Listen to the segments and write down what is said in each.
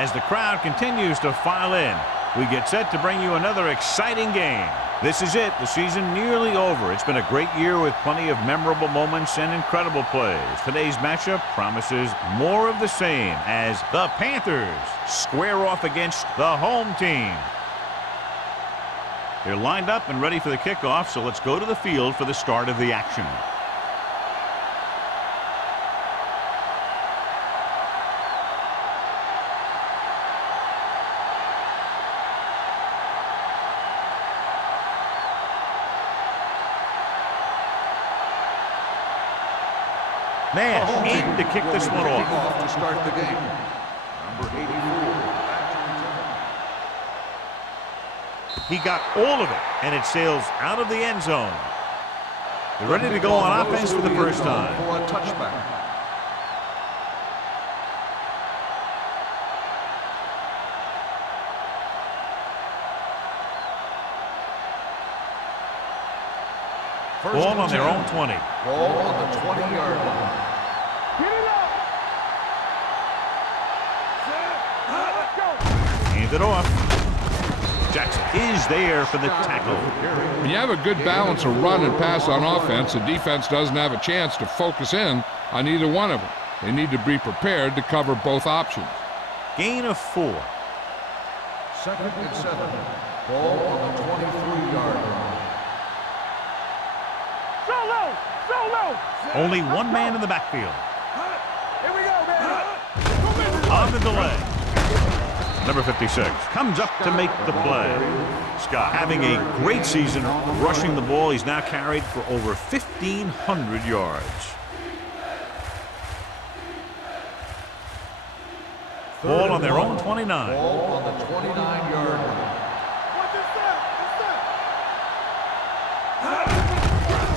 As the crowd continues to file in, we get set to bring you another exciting game. This is it, the season nearly over. It's been a great year with plenty of memorable moments and incredible plays. Today's matchup promises more of the same as the Panthers square off against the home team. They're lined up and ready for the kickoff, so let's go to the field for the start of the action. Nash in to kick this one off. To start the game. Number 84. He got all of it, and it sails out of the end zone. They're ready to go on offense for the first time. For a touchback. Ball on their own 20. Ball on the 20-yard line. Hand it off. Jackson is there for the tackle. When you have a good balance of run and pass on offense, the defense doesn't have a chance to focus in on either one of them. They need to be prepared to cover both options. Gain of 4. 2nd and 7. Ball on the 23-yard line. Only one man in the backfield. Here we go, man. On the delay. Number 56 comes up to make the play. Scott having a great season rushing the ball. He's now carried for over 1,500 yards. Ball on their own 29. Ball on the 29-yard line.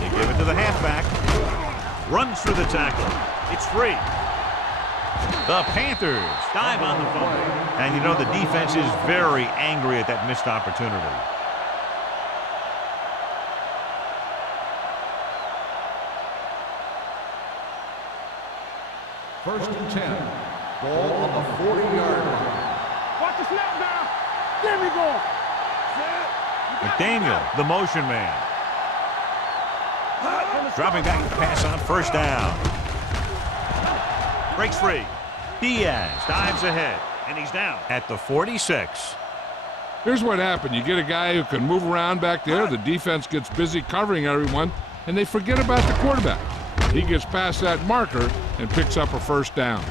They give it to the halfback. Runs through the tackle. It's free. The Panthers dive on the fumble. And you know the defense is very angry at that missed opportunity. First and 10. Ball on the 40-yard line. Watch the snap now. There we go. McDaniel, the motion man. Dropping back to pass on first down. Breaks free. Diaz dives ahead, and he's down at the 46. Here's what happened. You get a guy who can move around back there. The defense gets busy covering everyone, and they forget about the quarterback. He gets past that marker and picks up a first down.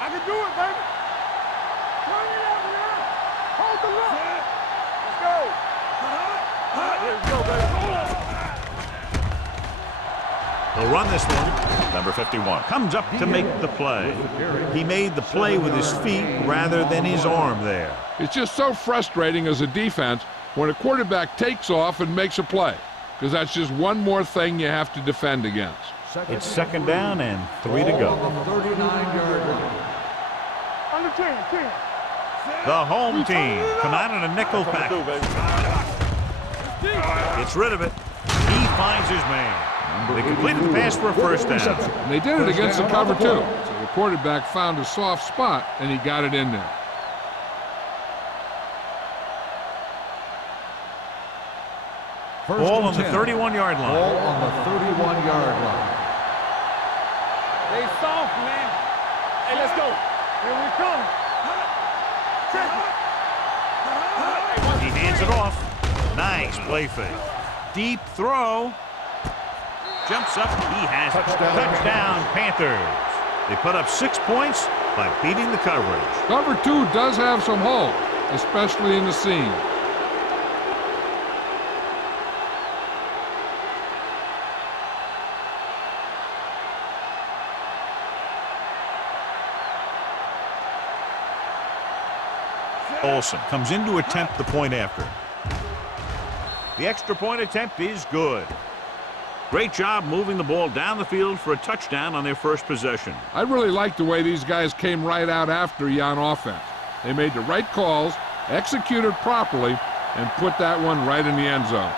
I can do it, baby. Turn it up now. Hold the look. Let's go. Let's go, baby. They'll run this one. Number 51 comes up to make the play. He made the play with his feet rather than his arm there. It's just so frustrating as a defense when a quarterback takes off and makes a play, because that's just one more thing you have to defend against. It's second down and 3 to go. On the 39-yard line. Under 10. The home team come out in a nickel package. Gets rid of it. He finds his man. They completed the pass for a first down. And they did it against the cover, too. So the quarterback found a soft spot, and he got it in there. Ball on the 31-yard line. Ball on the 31-yard line. They soft, man. Hey, let's go. Here we come. He hands it off. Nice play fake. Deep throw. Jumps up. He has it. Touchdown, Panthers. They put up 6 points by beating the coverage. Cover 2 does have some holes, especially in the seam. Olsen comes in to attempt the point after. The extra point attempt is good. Great job moving the ball down the field for a touchdown on their first possession. I really like the way these guys came right out after you on offense. They made the right calls, executed properly, and put that one right in the end zone.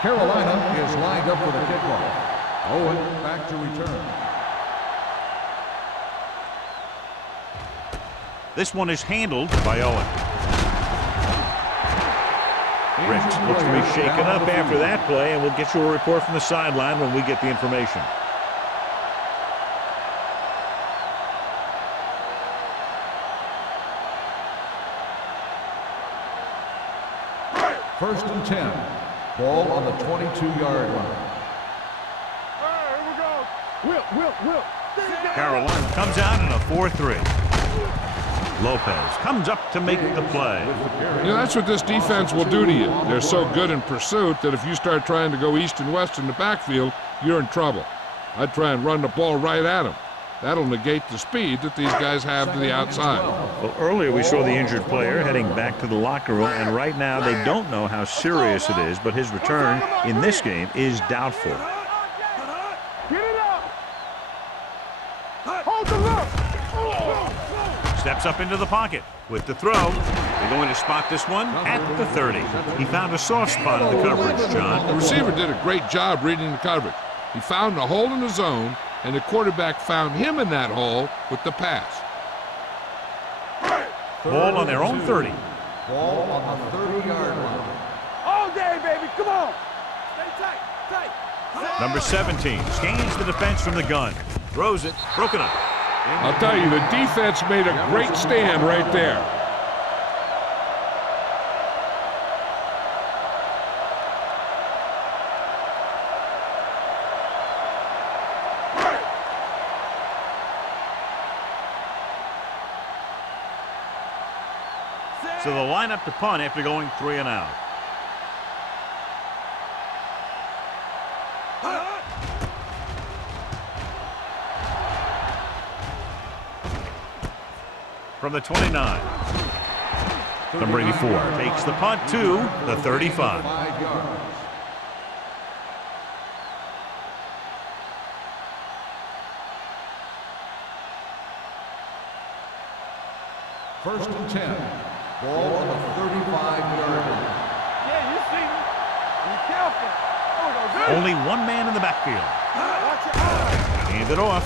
Carolina is lined up for the kickoff. Owen back to return. This one is handled by Owen. Rich looks to be shaken up after that play, and we'll get you a report from the sideline when we get the information. First and 10. Ball on the 22-yard line. All right, here we go. Whip. Carolina comes out in a 4-3. Lopez comes up to make the play. You know, that's what this defense will do to you. They're so good in pursuit that if you start trying to go east and west in the backfield, you're in trouble. I'd try and run the ball right at them. That'll negate the speed that these guys have to the outside. Well, earlier we saw the injured player heading back to the locker room, and right now they don't know how serious it is, but his return in this game is doubtful. Get it up. Hold the look. Steps up into the pocket with the throw. They're going to spot this one at the 30. He found a soft spot in the coverage, John. The receiver did a great job reading the coverage. He found a hole in the zone, and the quarterback found him in that hole with the pass. Ball on their own 30. Ball on the 30-yard line. All day, baby. Come on. Stay tight. Number 17 scans the defense from the gun. Throws it. Broken up. I'll tell you, the defense made a great stand right there. So they'll line up to punt after going 3 and out. From the 29. Number 84 takes the punt to the 35. 5 yards. First and 10. Ball on the 35-yard line. Yeah, you see me. Be careful. Oh, Only one man in the backfield. watch your eyes. Hand it off.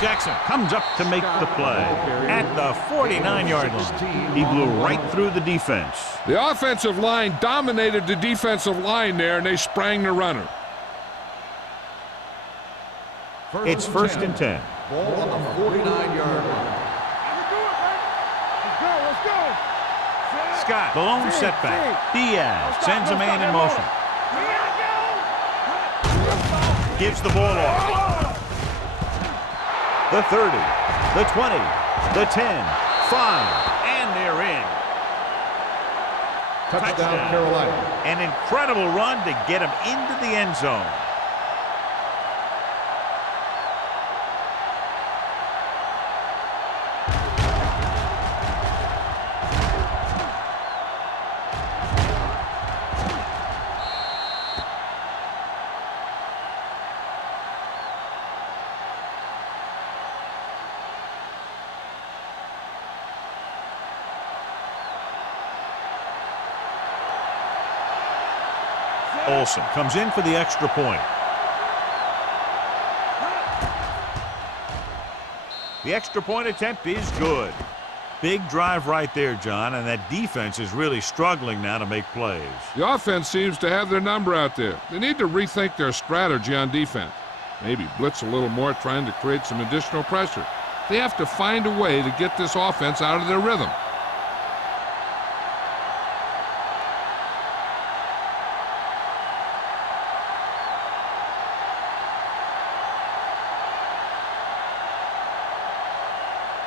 Jackson comes up to make the play at the 49-yard line. He blew right through the defense. The offensive line dominated the defensive line there, and they sprang the runner. It's first and 10. Ball on the 49-yard line. Let's go. Scott, the lone setback. Diaz sends a man in motion. Gives the ball off. The 30, the 20, the 10, 5, and they're in. Touchdown, Carolina. An incredible run to get him into the end zone. Olsen comes in for the extra point. The extra point attempt is good. Big drive right there, John, and that defense is really struggling now to make plays. The offense seems to have their number out there. They need to rethink their strategy on defense. Maybe blitz a little more, trying to create some additional pressure. They have to find a way to get this offense out of their rhythm.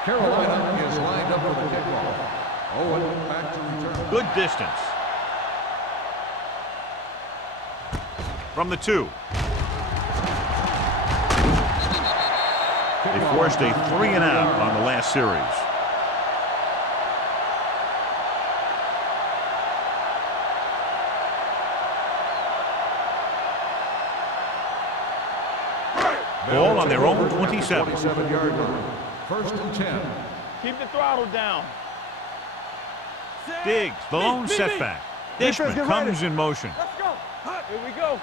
Carolina is lined up for the kickoff. Owen back to return. Good distance. From the 2. They forced a 3 and out on the last series. Ball on their own 27. 27-yard line. First and 10. Keep the throttle down. Diggs, the lone setback. Dishman comes in motion. Let's go. Here we go.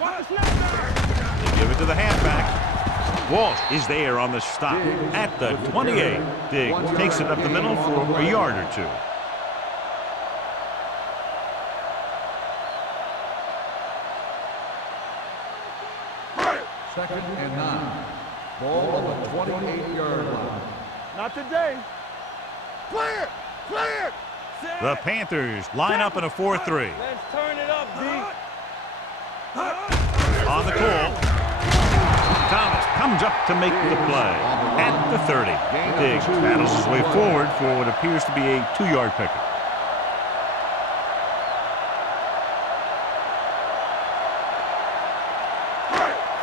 Watch the snap. They give it to the halfback. Walsh is there on the stop at the 28. Diggs takes it up the middle for a yard or two. Second and 9. Ball on the 28-yard line. Not today. Clear! Clear! The Panthers line up in a 4-3. Let's turn it up, D. On the call. Thomas comes up to make the play at the 30. Diggs battles his way forward for what appears to be a 2-yard pickup.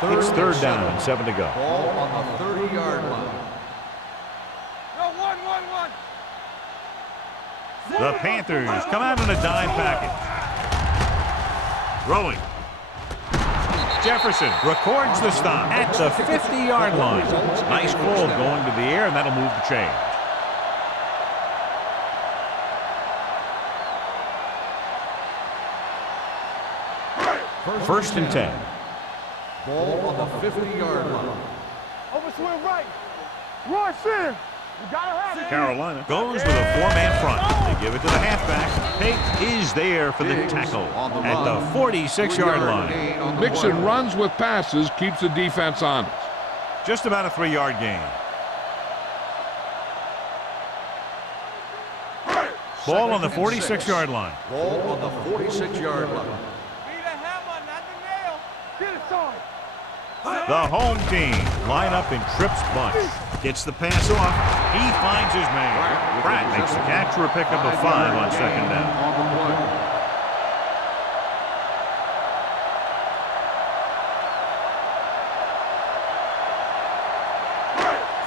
It's third down and 7 to go. Ball on the 30-yard line. No, one. The Panthers come out in a dime package. Throwing. Jefferson records the stop at the 50-yard line. Nice ball going to the air, and that'll move the chain. First and 10. Ball on the 50-yard line. Overswing right. Rush in. You gotta have it. Carolina goes with a 4-man front. They give it to the halfback. Tate is there for the tackle at the 46-yard line. Mixon runs with passes, keeps the defense honest. Just about a 3-yard gain. Ball on the 46-yard line. Ball on the 46-yard line. Be the hammer, not the nail. Get it, son. The home team line up in Tripp's bunch. Gets the pass off. He finds his man. Pratt makes the catch for a pickup of 5 on second down. On the play.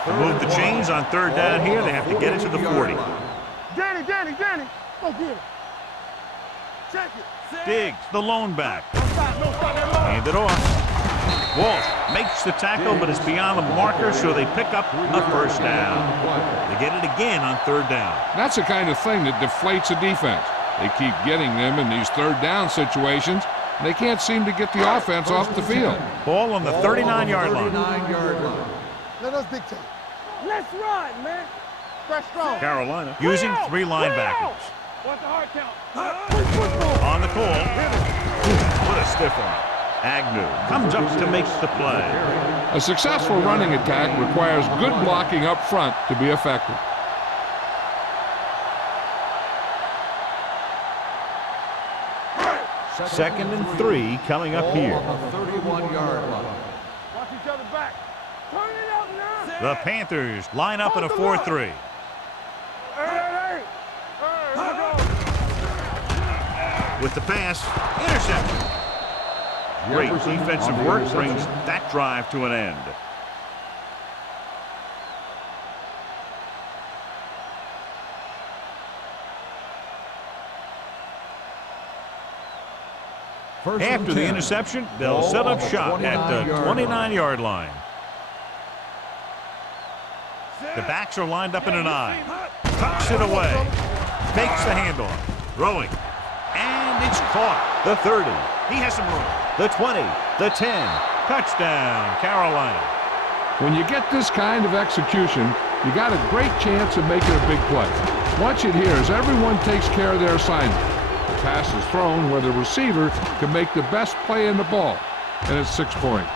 To move the chains on third down here, they have to get it to the 40. Danny. Go get it. Check it. Diggs, the lone back. No stop. Hand it off. Walsh makes the tackle, but it's beyond the marker, so they pick up a first down. They get it again on third down. That's the kind of thing that deflates a defense. They keep getting them in these third down situations. They can't seem to get the offense off the field. Ball on the 39-yard line. 39-yard line. Let us dictate. Let's run, man. Fresh strong. Carolina using 3 linebackers. What's the hard count? On the call. What a stiff one. Agnew comes up to make the play. A successful running attack requires good blocking up front to be effective. Second and 3 coming up here. On the 31-yard line. Watch each other back. Turn it out now. The Panthers line up in a 4-3. Hey. With the pass, interception. Great defensive work brings that drive to an end. After the interception, they'll set up shop at the 29-yard line. The backs are lined up in an I. Tucks it away. Fakes the handoff. Throwing. And it's caught. The 30. He has some room. The 20. The 10. Touchdown, Carolina. When you get this kind of execution, you got a great chance of making a big play. Watch it here as everyone takes care of their assignment. The pass is thrown where the receiver can make the best play in the ball, and it's 6 points.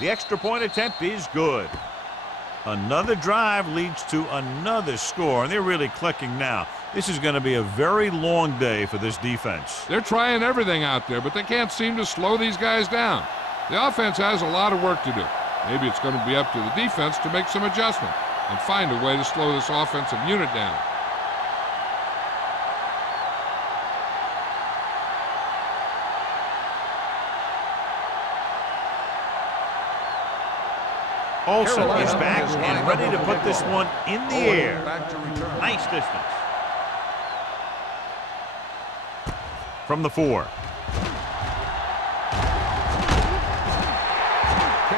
The extra point attempt is good. Another drive leads to another score, and they're really clicking now. This is going to be a very long day for this defense. They're trying everything out there, but they can't seem to slow these guys down. The offense has a lot of work to do. Maybe it's going to be up to the defense to make some adjustment and find a way to slow this offensive unit down. Olsen is back and ready to put this one in the air. Nice distance. From the 4.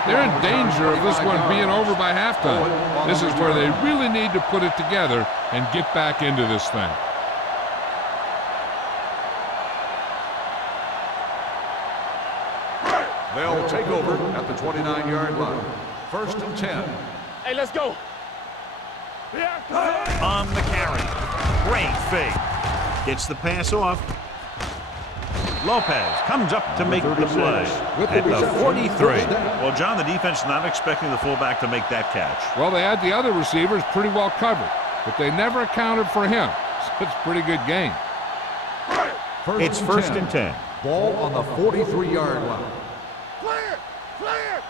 They're in danger of this one being over by halftime. This is where they really need to put it together and get back into this thing. They'll take over at the 29-yard line. 1st and 10. Hey, let's go. On the carry. Great fake. Gets the pass off. Lopez comes up to make the play at the 43. Well, John, the defense not expecting the fullback to make that catch. Well, they had the other receivers pretty well covered, but they never accounted for him. So it's a pretty good game. It's 1st and 10. Ball on the 43-yard line. Clear! Clear!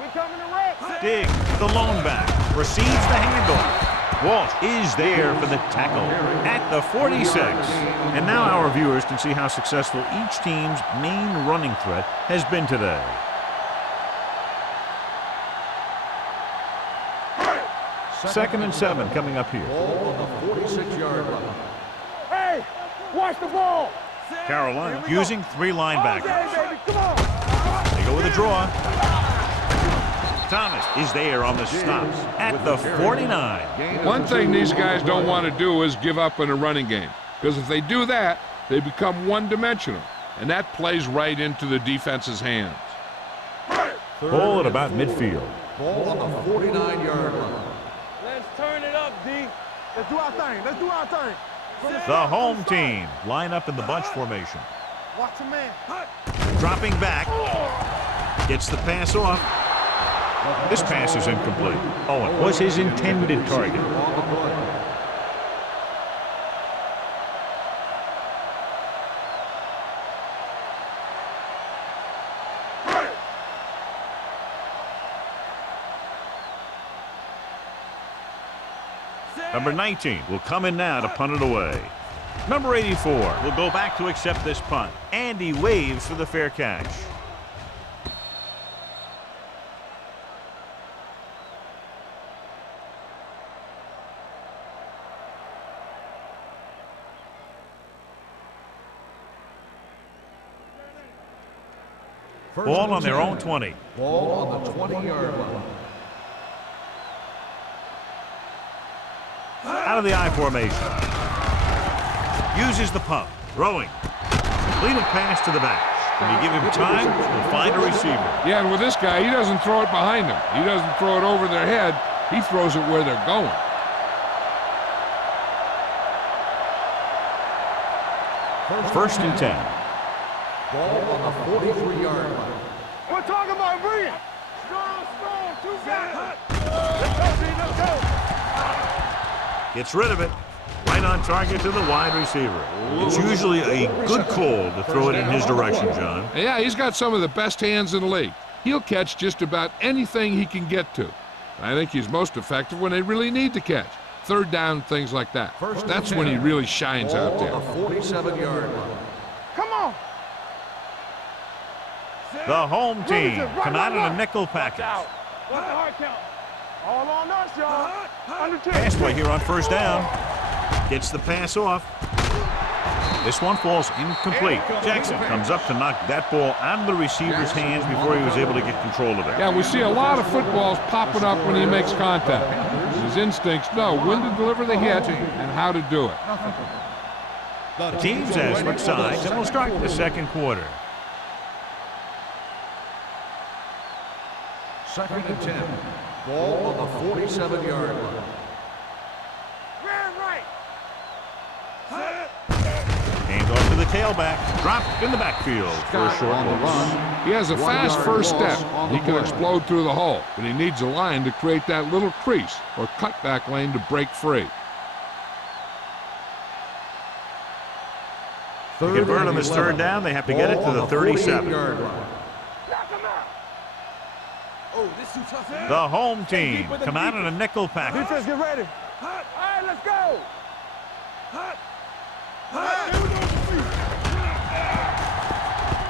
We coming to wreck. Diggs, the lone back, receives the handoff. Walsh is there for the tackle at the 46. And now our viewers can see how successful each team's main running threat has been today. Second and 7 coming up here. Ball on the 46-yard line. Hey, watch the ball. Carolina using 3 linebackers. Okay, baby, come on. They go with a draw. Thomas is there on the stops at the 49. One thing these guys don't want to do is give up in a running game, because if they do that, they become one-dimensional, and that plays right into the defense's hands. Ball at about midfield. Ball on the 49-yard line. Let's turn it up, D. Let's do our thing. Let's do our thing. The home team line up in the bunch formation. Watch a man. Dropping back. Gets the pass off. This pass is incomplete. Owen was his intended target. On the play. Number 19 will come in now to punt it away. Number 84 will go back to accept this punt. And he waves for the fair catch. Ball on their own 20. Ball on the 20-yard line. Out of the I formation. Uses the pump. Throwing. Completed pass to the back. When you give him time, he'll find a receiver. Yeah, and with this guy, he doesn't throw it behind them. He doesn't throw it over their head. He throws it where they're going. First and 10. Ball on the 43-yard line. We're talking about brilliant. Strong, too fast. Let's go, D, let's go. Gets rid of it. Right on target to the wide receiver. It's usually a good call to throw it in his direction, John. Yeah, he's got some of the best hands in the league. He'll catch just about anything he can get to. I think he's most effective when they really need to catch. Third down, things like that. That's when he really shines out there. Ball on the 47-yard line. Come on. The home team come out in a nickel package. Out. What's the hard count? All on us, y'all. Under 10. Pass play here on first down. Gets the pass off. This one falls incomplete. Jackson comes up to knock that ball out of the receiver's hands before he was able to get control of it. Yeah, we see a lot of footballs popping up when he makes contact. His instincts know when to deliver the hit and how to do it. The teams have switched sides and will start the second quarter. Second and 10. Ball on the 47-yard line. Ran right. Hands off to the tailback. Dropped in the backfield for a short loss. He has a fast first step. He can explode through the hole, but he needs a line to create that little crease or cutback lane to break free. To convert on this third down, they have to get it to the 37. Knock him out. Oh, this The home team come out in a nickel package. Defense, get ready. All right, let's go.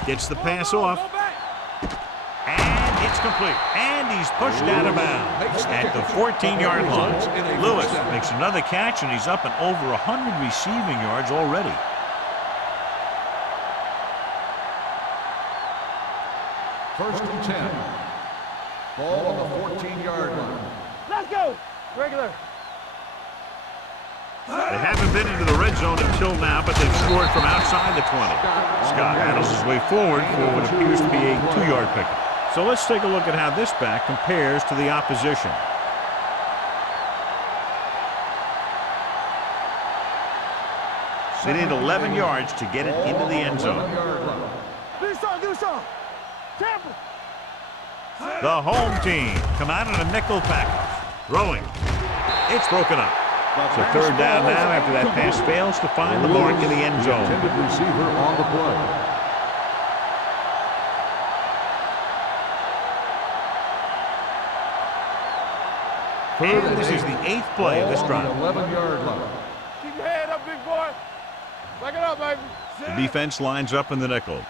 Gets the pass off. And it's complete. And he's pushed out of bounds at the 14-yard line. Lewis makes another catch, and he's up and over 100 receiving yards already. First and 10. Ball on the 14-yard line. Let's go. Regular. They haven't been into the red zone until now, but they've scored from outside the 20. Scott battles his way forward for what appears to be a 2-yard pickup. So let's take a look at how this back compares to the opposition. They need 11 yards to get it into the end zone. Do something. Tampa. The home team come out in a nickel package. Throwing. It's broken up. So third down now after that pass fails to find the mark in the end zone. Intended receiver on the play. And this is the 8th play of this drive. 11-yard line. Keep your head up, big boy. Back it up, baby. The defense lines up in the nickel.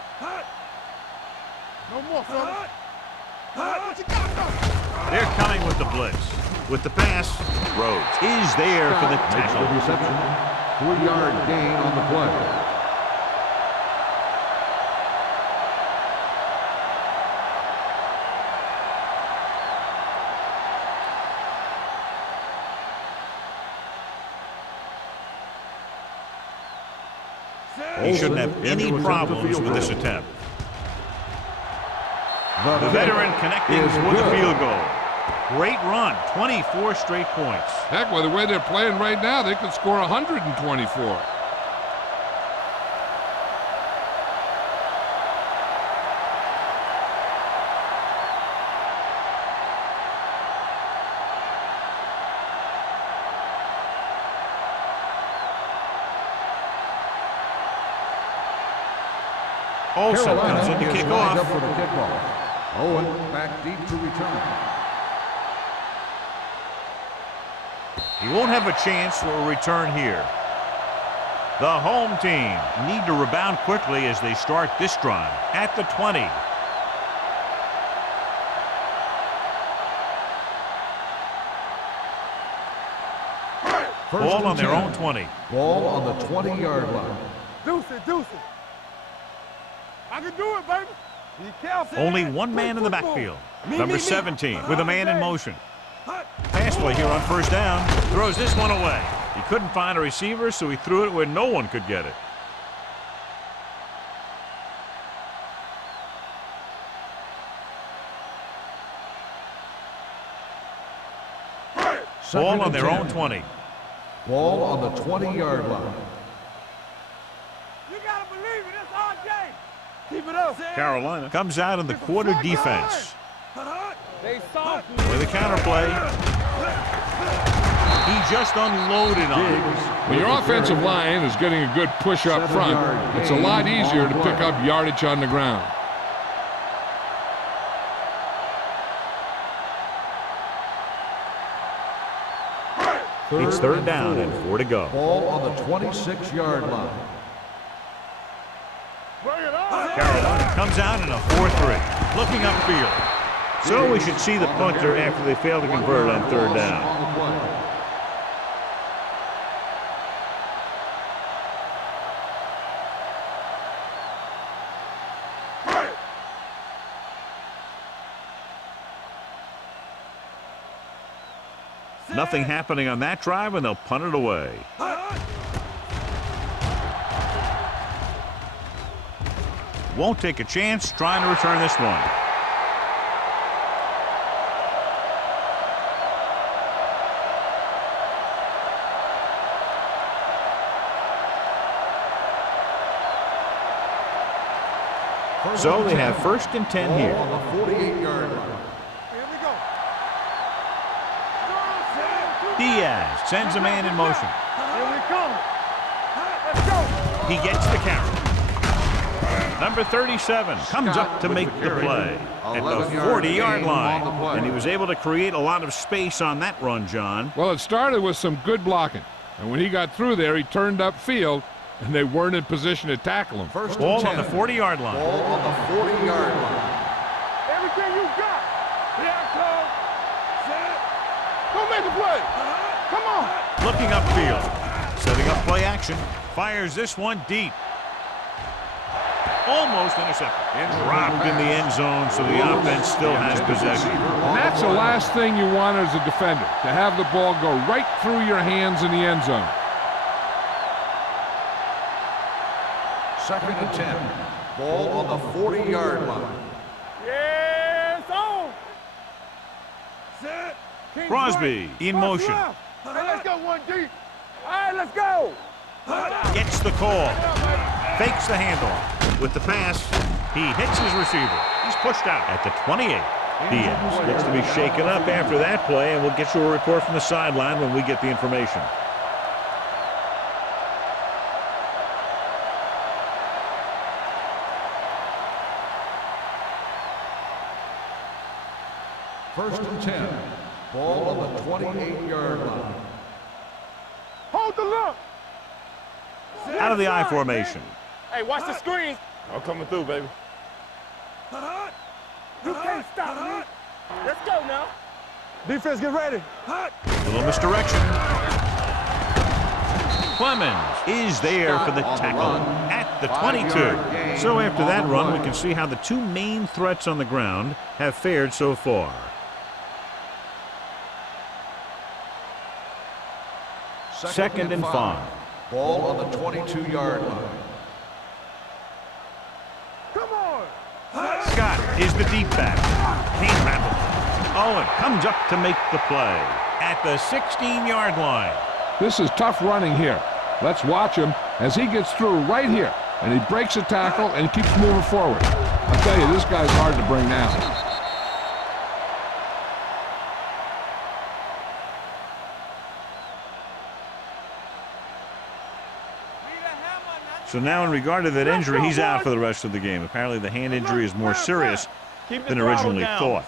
No more, son. They're coming with the blitz. With the pass, Rhodes is there for the Makes the tackle. reception. 3-yard gain on the play. He shouldn't have any problems with this attempt. The veteran connecting with a field goal. Great run, 24 straight points. Heck, with the way they're playing right now, they could score 124. Olsen comes in to kick off. Up for the kickoff. Owen back deep to return. He won't have a chance for a return here. The home team need to rebound quickly as they start this drive at the 20. Ball on their own 20. Ball on the 20-yard line. Deuce it. I can do it, baby. Be careful. Only one man in the backfield. Number 17 with a man in motion. Pass play here on first down. Throws this one away. He couldn't find a receiver, so he threw it where no one could get it. Ball on their own 20. Ball on the 20-yard line. You gotta believe it. It's our game. Keep it up. Carolina comes out in the quarter defense. They soft. With a counterplay. He just unloaded on it. When your offensive line is getting a good push up front, it's a lot easier to pick up yardage on the ground. It's third down and 4 to go. Ball on the 26-yard line. Bring it on. Carolina comes out in a 4-3, looking upfield. So we should see the punter after they fail to convert on third down. On the play. Nothing happening on that drive, and they'll punt it away. Won't take a chance trying to return this one. So they have first and 10 here. Ball on the 48-yard line. Here we go. Diaz sends a man in motion. Here we come. Let's go. He gets the carry. Number 37 comes up to make the play at the 40-yard line. And he was able to create a lot of space on that run, John. Well, it started with some good blocking. And when he got through there, he turned upfield, and they weren't in position to tackle him. First Ball on the 40-yard line. Ball on the 40-yard line. Everything you got. Here I come. Set. Go make a play. Come on. Looking upfield. Setting up play action. Fires this one deep. Almost intercepted. Dropped in the end zone, so the offense still has possession. And that's the last thing you want as a defender, to have the ball go right through your hands in the end zone. Second and 10. Ball on the 40-yard line. Yes, on. Set. King Crosby right. in motion. Left. Hey, let's go one deep. All right, let's go. Gets the call. Fakes the handoff. With the pass, he hits his receiver. He's pushed out at the 28. Diaz gets to be shaken up after that play, and we'll get you a report from the sideline when we get the information. First and 10. Ball on the 28-yard line. Hold the look. Out of the I formation. Hey, watch the screen. I'm coming through, baby. You can't stop me. Let's go now. Defense, get ready. A little misdirection. Clemens is there for the tackle at the 22. So after that run, we can see how the two main threats on the ground have fared so far. Second and 5. Ball on the 22-yard line. Come on. Scott is the deep back. Can't rattle. Owen comes up to make the play at the 16-yard line. This is tough running here. Let's watch him as he gets through right here. And he breaks a tackle and keeps moving forward. I'll tell you, this guy's hard to bring down. So now in regard to that injury, he's out for the rest of the game. Apparently the hand injury is more serious than originally thought.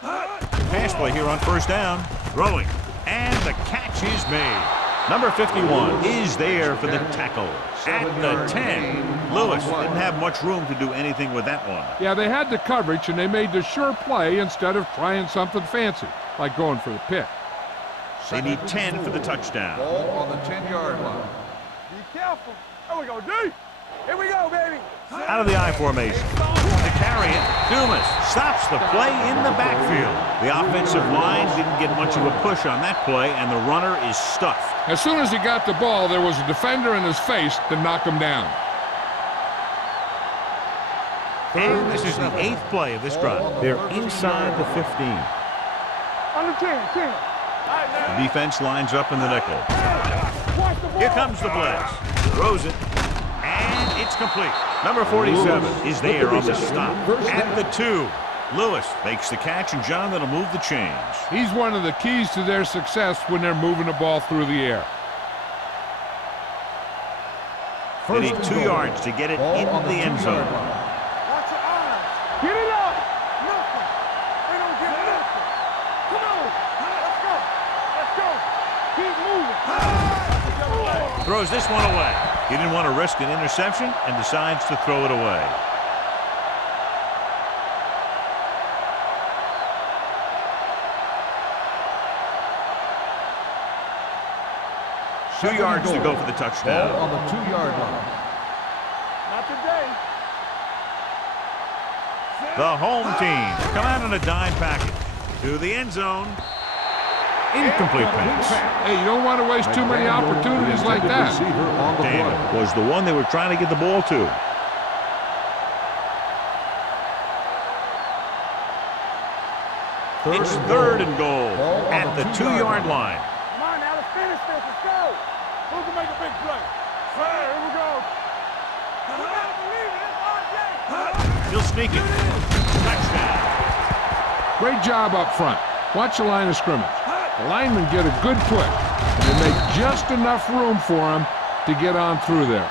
Pass play here on first down. Throwing. And the catch is made. Number 51 is there for the tackle at the 10. Lewis didn't have much room to do anything with that one. Yeah, they had the coverage, and they made the sure play instead of trying something fancy, like going for the pick. They need 10 for the touchdown. Ball on the 10-yard line. Be careful. Here we go, deep. Here we go, baby. Out of the I formation. To carry it, Dumas stops the play in the backfield. The offensive line didn't get much of a push on that play, and the runner is stuffed. As soon as he got the ball, there was a defender in his face to knock him down. And this is the 8th play of this drive. They're inside the 15. Under 10. The defense lines up in the nickel. Here comes the blitz. Throws it. And it's complete. Number 47 is there on the stop. At the 2. Lewis makes the catch, and John, that'll move the chains. He's one of the keys to their success when they're moving the ball through the air. They need 2 yards to get it into the end zone. Watch your eyes. Get it up. Nothing. They don't get nothing. Come on. Let's go. Let's go. Keep moving. Throws this one away. He didn't want to risk an interception and decides to throw it away. Two yards to go for the touchdown. Ball on the 2-yard line. Not today. The home team come out in a dime package to the end zone. Incomplete pass. Hey, you don't want to waste too many opportunities like that. Damn, was the one they were trying to get the ball to. It's 3rd and goal at the 2-yard line. Come on now, let's finish this. Let's go. Who can make a big play? Here we go. We gotta believe it. It's RJ. Still sneaking. Touchdown. Great job up front. Watch the line of scrimmage. The linemen get a good push, and they make just enough room for him to get on through there.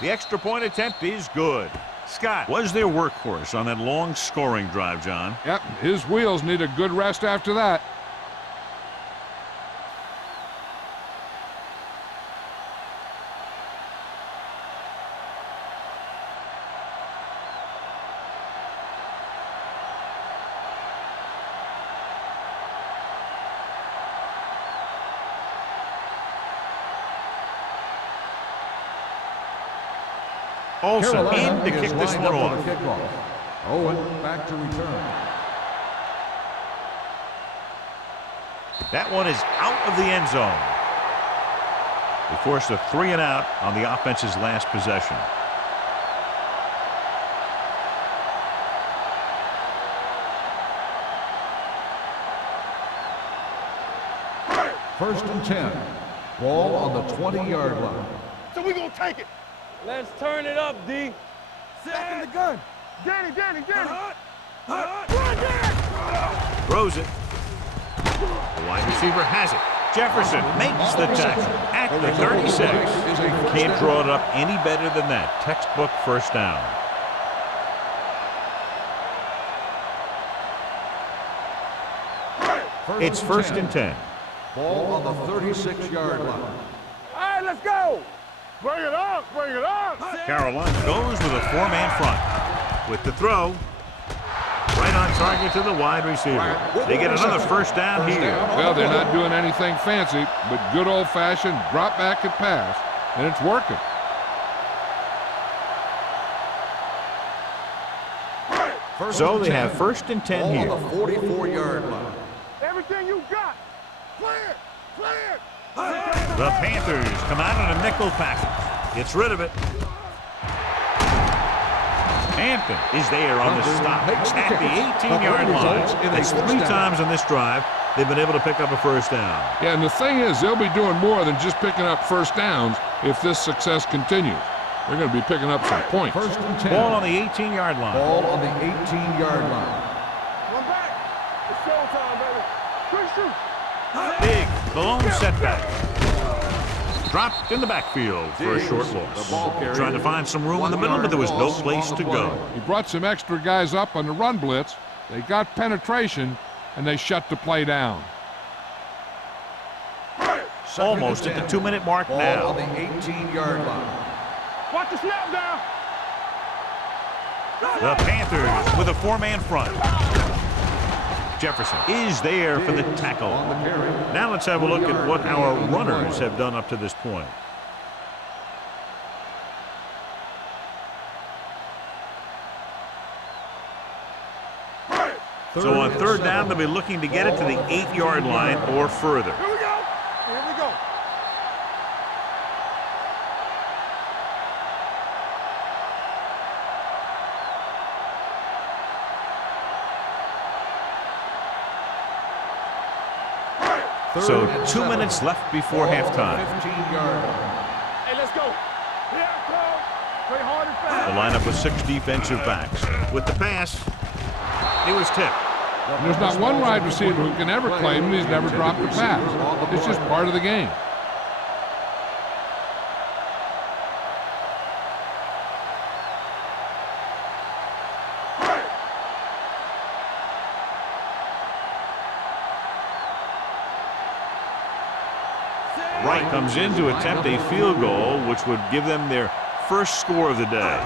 The extra point attempt is good. Scott was their workhorse on that long scoring drive, John. Yep, his wheels need a good rest after that. Olsen in Carolina to kick is this lined one up off. for the kickoff. Owen back to return. That one is out of the end zone. They forced a 3 and out on the offense's last possession. First and 10. Ball on the 20-yard line. So we gonna take it. Let's turn it up, D. Back in the gun. Danny. Run, Dan! Throws it. The wide receiver has it. Jefferson makes the tackle at the 36. Can't draw it up any better than that. Textbook first down. It's first and 10. Ball on the 36-yard line. All right, let's go. Bring it up. Carolina goes with a 4-man front. With the throw, right on target to the wide receiver. They get another first down here. Well, they're not doing anything fancy, but good old-fashioned drop back and pass, and it's working. So they have first and 10 here. Ball on the 44-yard line. Everything you got. Clear. The Panthers come out in a nickel package. Gets rid of it. Hampton is there on the stop at the 18-yard line. That's 3 times on this drive they've been able to pick up a first down. Yeah, and the thing is, they'll be doing more than just picking up first downs if this success continues. They're going to be picking up some points. First and 10. Ball on the 18-yard line. Ball on the 18-yard line. Run back. It's showtime, baby. Quick shoot. Big blown setback. Dropped in the backfield for a short loss. Trying to find some room in the middle, but there was no place to go. He brought some extra guys up on the run blitz. They got penetration, and they shut the play down. Almost at the 2-minute mark Ball now. on the 18-yard line. Watch the snap down. The Panthers with a 4-man front. Jefferson is there for the tackle. Now let's have a look at what our runners have done up to this point. So on third down, they'll be looking to get it to the 8-yard line or further. Here we go. So 2 minutes left before halftime. 15-yard line. Hey, let's go. Here I come. Play hard and fast. The lineup with 6 defensive backs. With the pass, it was tipped. And there's not one wide receiver who can ever claim he's never dropped a pass. It's just part of the game. Wright comes in to attempt a field goal, which would give them their first score of the day.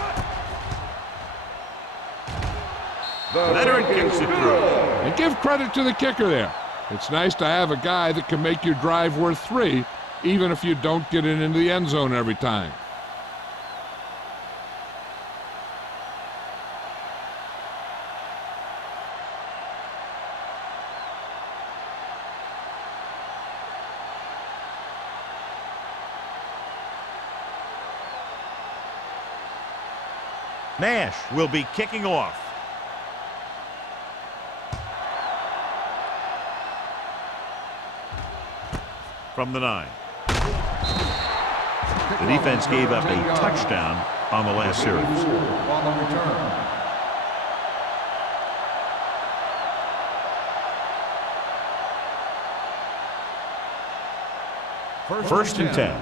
Leonard kicks it through. And give credit to the kicker there. It's nice to have a guy that can make your drive worth 3, even if you don't get it into the end zone every time. Nash will be kicking off. From the 9. The defense gave up a touchdown on the last series. On the return. First and 10.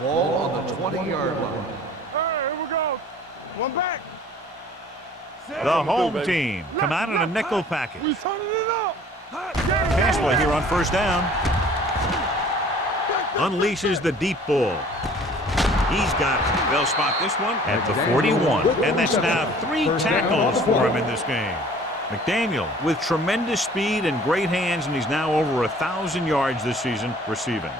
Ball on the 20-yard line. Hey, here we go. One back. The home team come out in a nickel package. We turning it up. Pass play here on first down. Unleashes the deep ball. He's got it. They'll spot this one at the 41. And that's now 3 tackles for him in this game. McDaniel with tremendous speed and great hands, and he's now over 1,000 yards this season receiving.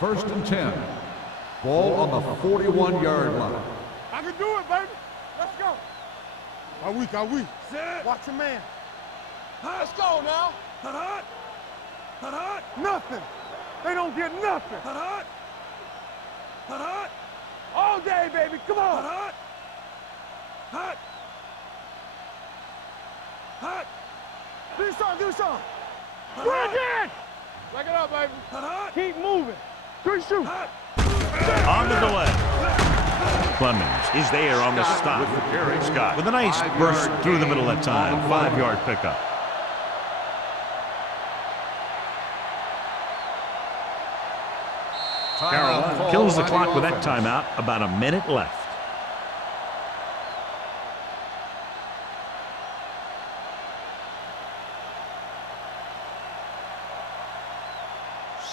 First and 10. Ball on the 41-yard line. I can do it, baby. Let's go. Are we? Watch your man. Let's go now. Nothing. They don't get nothing. All day, baby. Come on. Do something. Bring it! Back it up, baby. Keep moving. 3 shoot. On the delay. Clemens is there on the stop. Scott with a nice burst through the middle that time. 5-yard pickup. Carolina kills the clock with that timeout. About a minute left.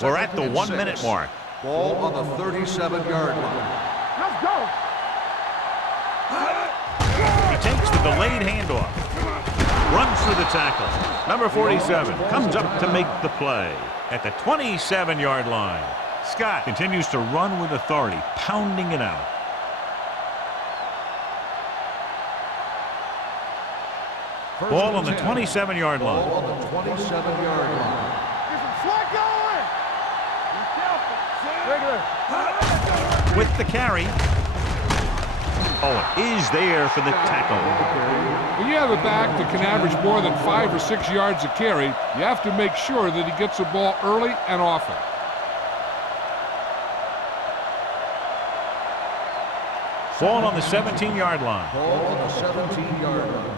We're at the 1-minute mark. Ball on the 37-yard line. Let's go. He takes the delayed handoff. Runs through the tackle. Number 47 comes up to make the play at the 27-yard line. Scott continues to run with authority, pounding it out. Ball on the 27-yard line. Ball on the 27-yard line. Get some slack going. Be careful. Regular. With the carry. Owen is there for the tackle. When you have a back that can average more than 5 or 6 yards a carry, you have to make sure that he gets the ball early and often. Ball on the 17-yard line. Ball on the 17-yard line.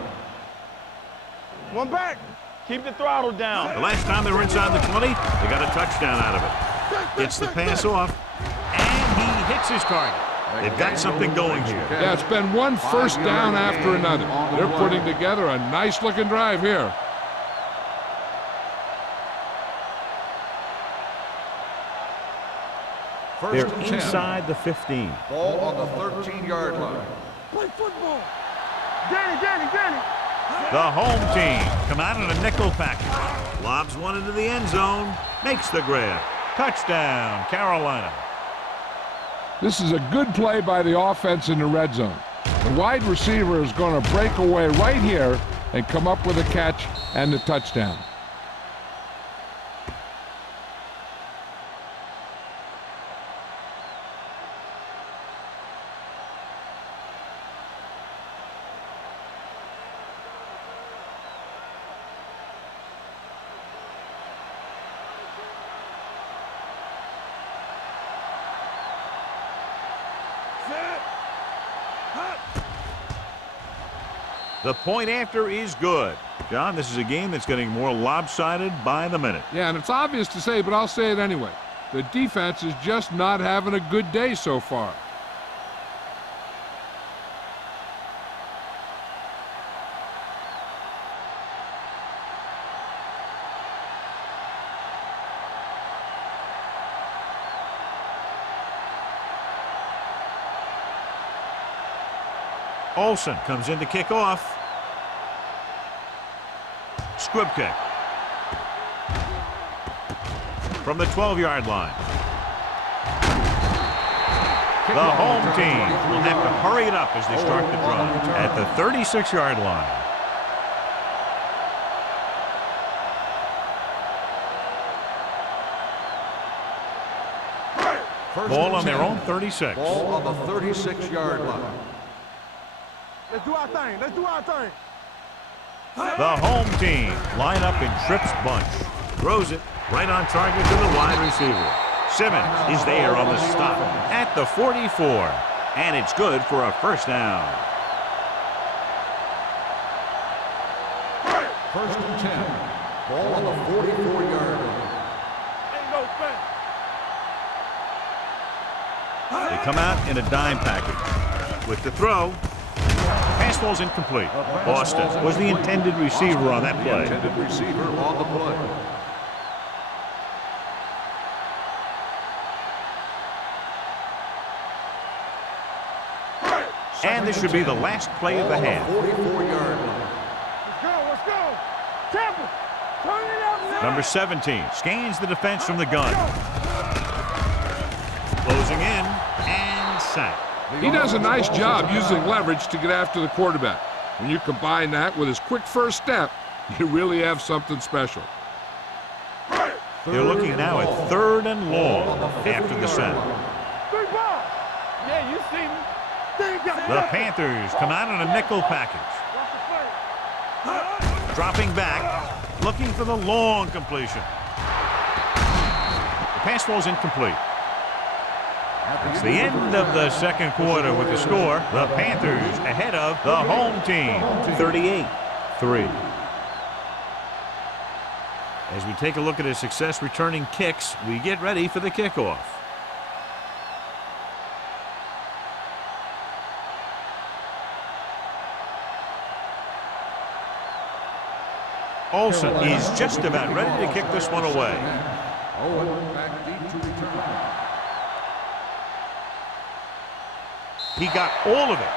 One back. Keep the throttle down. The last time they were inside the 20, they got a touchdown out of it. Gets the pass off, and he hits his target. They've got something going here. Yeah, it's been one first down after another. They're putting together a nice-looking drive here. They're inside the 15. Ball on the 13-yard line. Play football. Danny. The home team come out in a nickel package. Lobs one into the end zone. Makes the grab. Touchdown, Carolina. This is a good play by the offense in the red zone. The wide receiver is going to break away right here and come up with a catch and the touchdown. The point after is good. John, this is a game that's getting more lopsided by the minute. Yeah, and it's obvious to say, but I'll say it anyway. The defense is just not having a good day so far. Olsen comes in to kick off. Squib kick. From the 12-yard line. The home team will have to hurry it up as they start the drive at the 36-yard line. Ball on their own 36. Ball on the 36-yard line. Let's do our thing. The home team line up in Tripp's bunch. Throws it right on target to the wide receiver. Simmons is there on the stop at the 44. And it's good for a first down. First and 10. Ball on the 44-yard line. Ain't no fence. They come out in a dime package. With the throw, pass ball's incomplete. Austin was the intended receiver on that play. The intended receiver on the play. And this should be the last play of the half. 44-yard line. Let's go. Temple. Turn it up now. Number 17 scans the defense from the gun. Closing in and sack. He does a nice job using leverage to get after the quarterback. When you combine that with his quick first step, you really have something special. They're looking now at third and long after the sack. Three ball. Yeah, you see me. The Panthers come out in a nickel package. Dropping back, looking for the long completion. The pass ball's incomplete. It's the end of the second quarter with the score. The Panthers ahead of the home team, 38-3. As we take a look at his success returning kicks, we get ready for the kickoff. Olsen is just about ready to kick this one away. Owen back deep to return. He got all of it.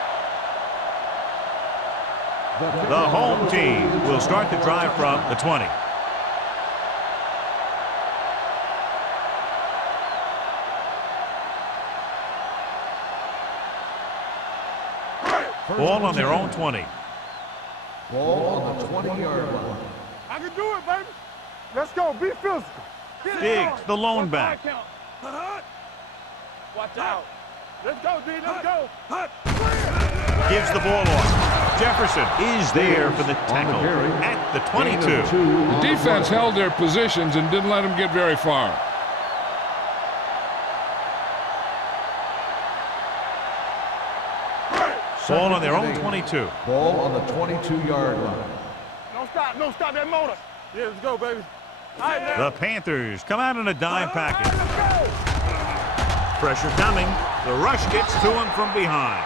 The home team will start the drive from the 20. Ball on their own 20. Ball on the 20-yard line. I can do it, baby. Let's go. Be physical. Diggs, the lone back. Watch out. Let's go, D. Let's go. Gives the ball off. Jefferson is there for the tackle at the 22. The defense held their positions and didn't let them get very far. Ball on their own 22. Ball on the 22-yard line. No stop that motor. Yeah, let's go, baby. All right, now. The Panthers come out in a dime package. Pressure coming. The rush gets to him from behind.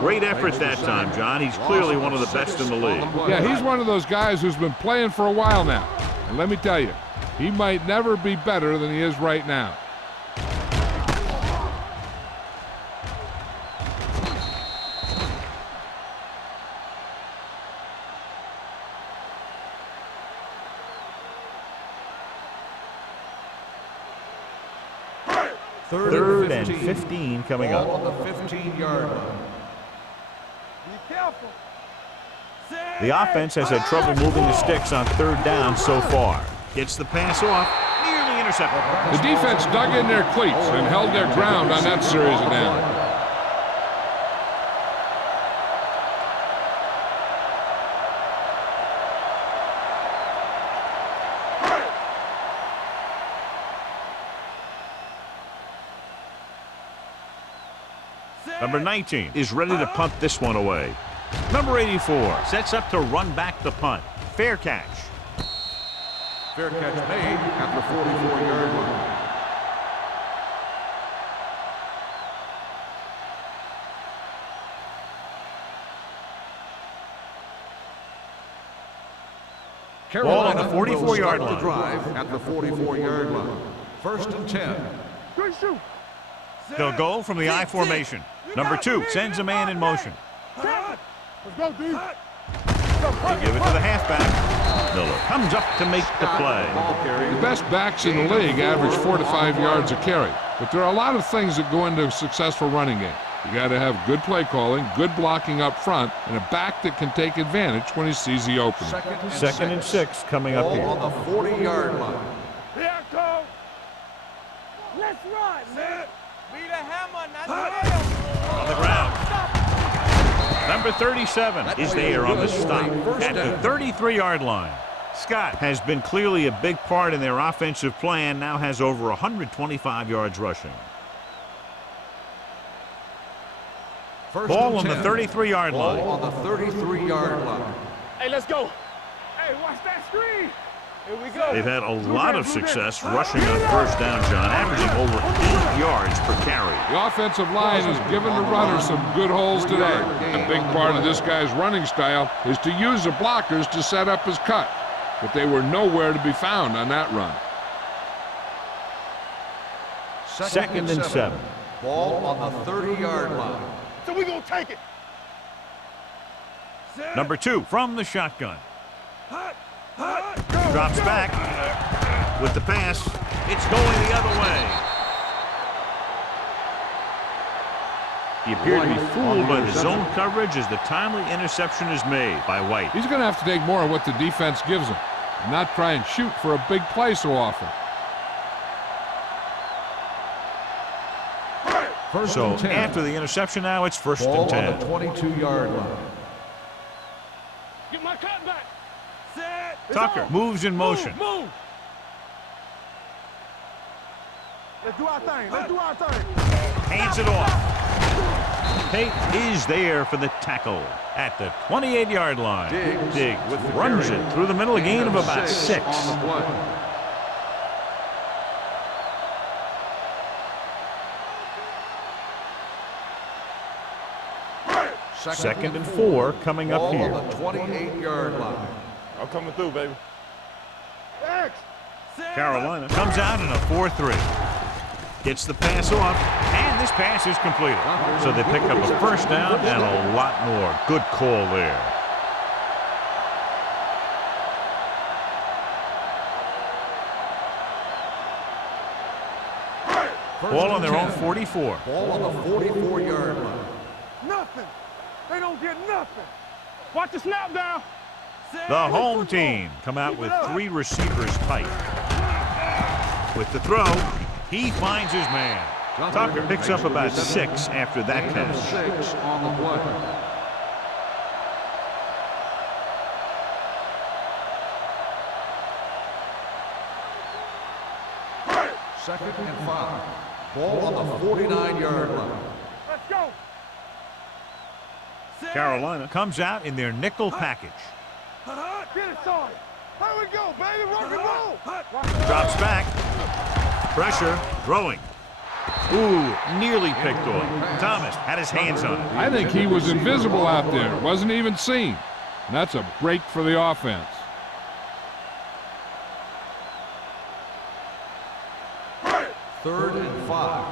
Great effort that time, John. He's clearly one of the best in the league. Yeah, he's one of those guys who's been playing for a while now. And let me tell you, he might never be better than he is right now. Third and 15 coming Ball up. on the 15-yard line. Be careful. The offense has had trouble moving the sticks on third down so far. Gets the pass off, nearly intercepted. The defense dug in their cleats and held their ground on that series of downs. Number 19 is ready to punt this one away. Number 84 sets up to run back the punt. Fair catch. Fair catch made at the 44-yard line. Ball on the 44-yard The line. drive at the 44-yard line. First and 10. Good shoot. They'll go from the I formation. Number 2 sends a man in motion. Let's go, D. They give it to the halfback. Miller comes up to make the play. The best backs in the league average 4 to 5 yards a carry. But there are a lot of things that go into a successful running game. You got to have good play calling, good blocking up front, and a back that can take advantage when he sees the opening. Second and 6 coming up Ball here. on the 40-yard line. Here I come. Let's run, man. Be the hammer, not the nail. On the ground. Number 37 is there on the stop at the 33-yard line. Scott has been clearly a big part in their offensive plan, now has over 125 yards rushing. Ball on the 33-yard line. Ball on the 33-yard line. Hey, let's go. Hey, watch that screen. Here we go. They've had a lot of success rushing on first down, John, averaging over 8 yards per carry. The offensive line has given the runner some good holes today. A big part of this guy's running style is to use the blockers to set up his cut, but they were nowhere to be found on that run. Second and 7. Ball on the 30-yard line. So we gonna take it. Number 2 from the shotgun. Drops back with the pass. It's going the other way. He appeared to be fooled by the zone coverage as the timely interception is made by White. He's going to have to take more of what the defense gives him and not try and shoot for a big play so often. So after the interception now, it's first and 10. Ball on the 22-yard line. Get my cut back. Set. Tucker moves in motion. Move. Let's do our thing. Let's do our thing. Hands it off. Tate is there for the tackle at the 28-yard line. Diggs runs it through the middle, a gain of about 6. On the play. Second and 4 coming up here. Ball on the 28-yard line. I'm coming through, baby. X. Carolina comes out in a 4-3. Gets the pass off, and this pass is completed. So they pick up a first down and a lot more. Good call there. Ball on their own 44. Ball on the 44-yard line. Nothing. They don't get nothing. Watch the snap down. The home team come out with 3 receivers tight. With the throw, he finds his man. Tucker picks up about 6 after that catch. 6 on the play. Second and 5. Ball on the 49-yard line. Let's go. Carolina comes out in their nickel package. Get it, son. Here we go, baby. Rock and roll. Drops back. Pressure. Throwing. Ooh, nearly picked off. Thomas had his hands on it. I think he was invisible out there. Wasn't even seen. And that's a break for the offense. Third and 5.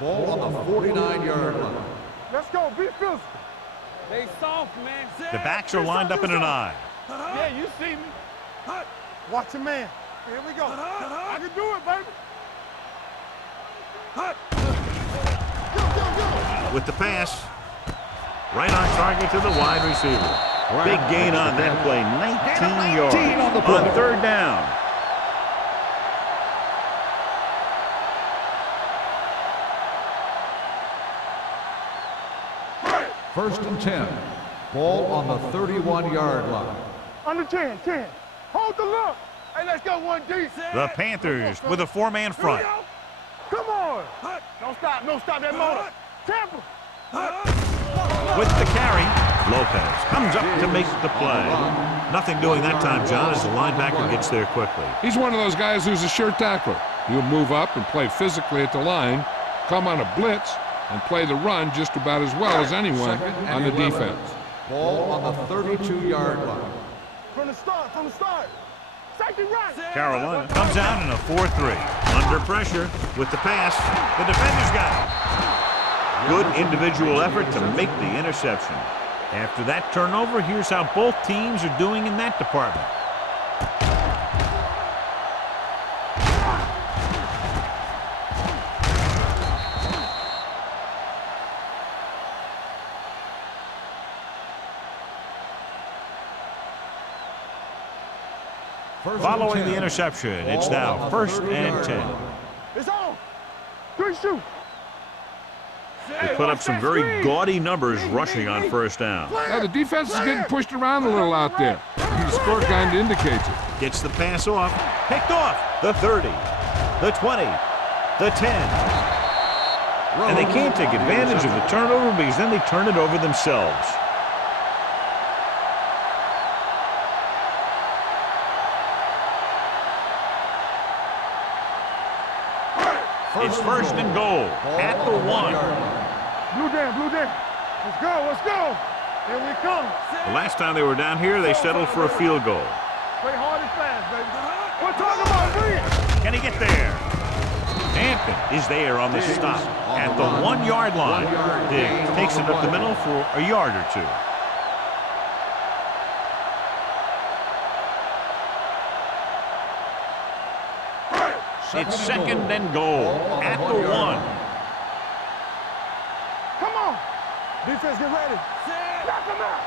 Ball on the 49-yard line. Let's go. Be physical. They soft, man. The backs are lined up in an eye. Yeah, you see me. Watch your man. Here we go. I can do it, baby. With the pass. Right on target to the wide receiver. Big gain on that play. 19 yards on third down. First and 10. Ball on the 31-yard line. Under 10. Hold the look. Hey, let's go 1D. The Panthers with a 4-man front. Come on. Don't stop. Don't stop that motor. Temple. With the carry, Lopez comes up to make the play. Nothing doing that time, John, as the linebacker gets there quickly. He's one of those guys who's a sure tackler. He'll move up and play physically at the line, come on a blitz, and play the run just about as well as anyone on the defense. Ball on the 32-yard line. From the start. Safety right. Carolina comes out in a 4-3. Under pressure with the pass. The defender's got it. Good individual effort to make the interception. After that turnover, here's how both teams are doing in that department. Following the interception, it's now first and 10. It's on. 3 shoot. They put up some very gaudy numbers rushing on first down. Now the defense is getting pushed around a little out there. The score kind of indicates it. Gets the pass off. Picked off. The 30. The 20. The 10. And they can't take advantage of the turnover because then they turn it over themselves. It's first and goal at the 1. Blue down, blue down. Let's go, let's go. Here we come. The last time they were down here, they settled for a field goal. Play hard and fast, baby. We're talking about bring it. Can he get there? Hampton is there on the stop at the 1 yard line. Diggs takes it up the middle for a yard or two. It's second and goal at the 1. Come on. Defense, get ready. Knock him out.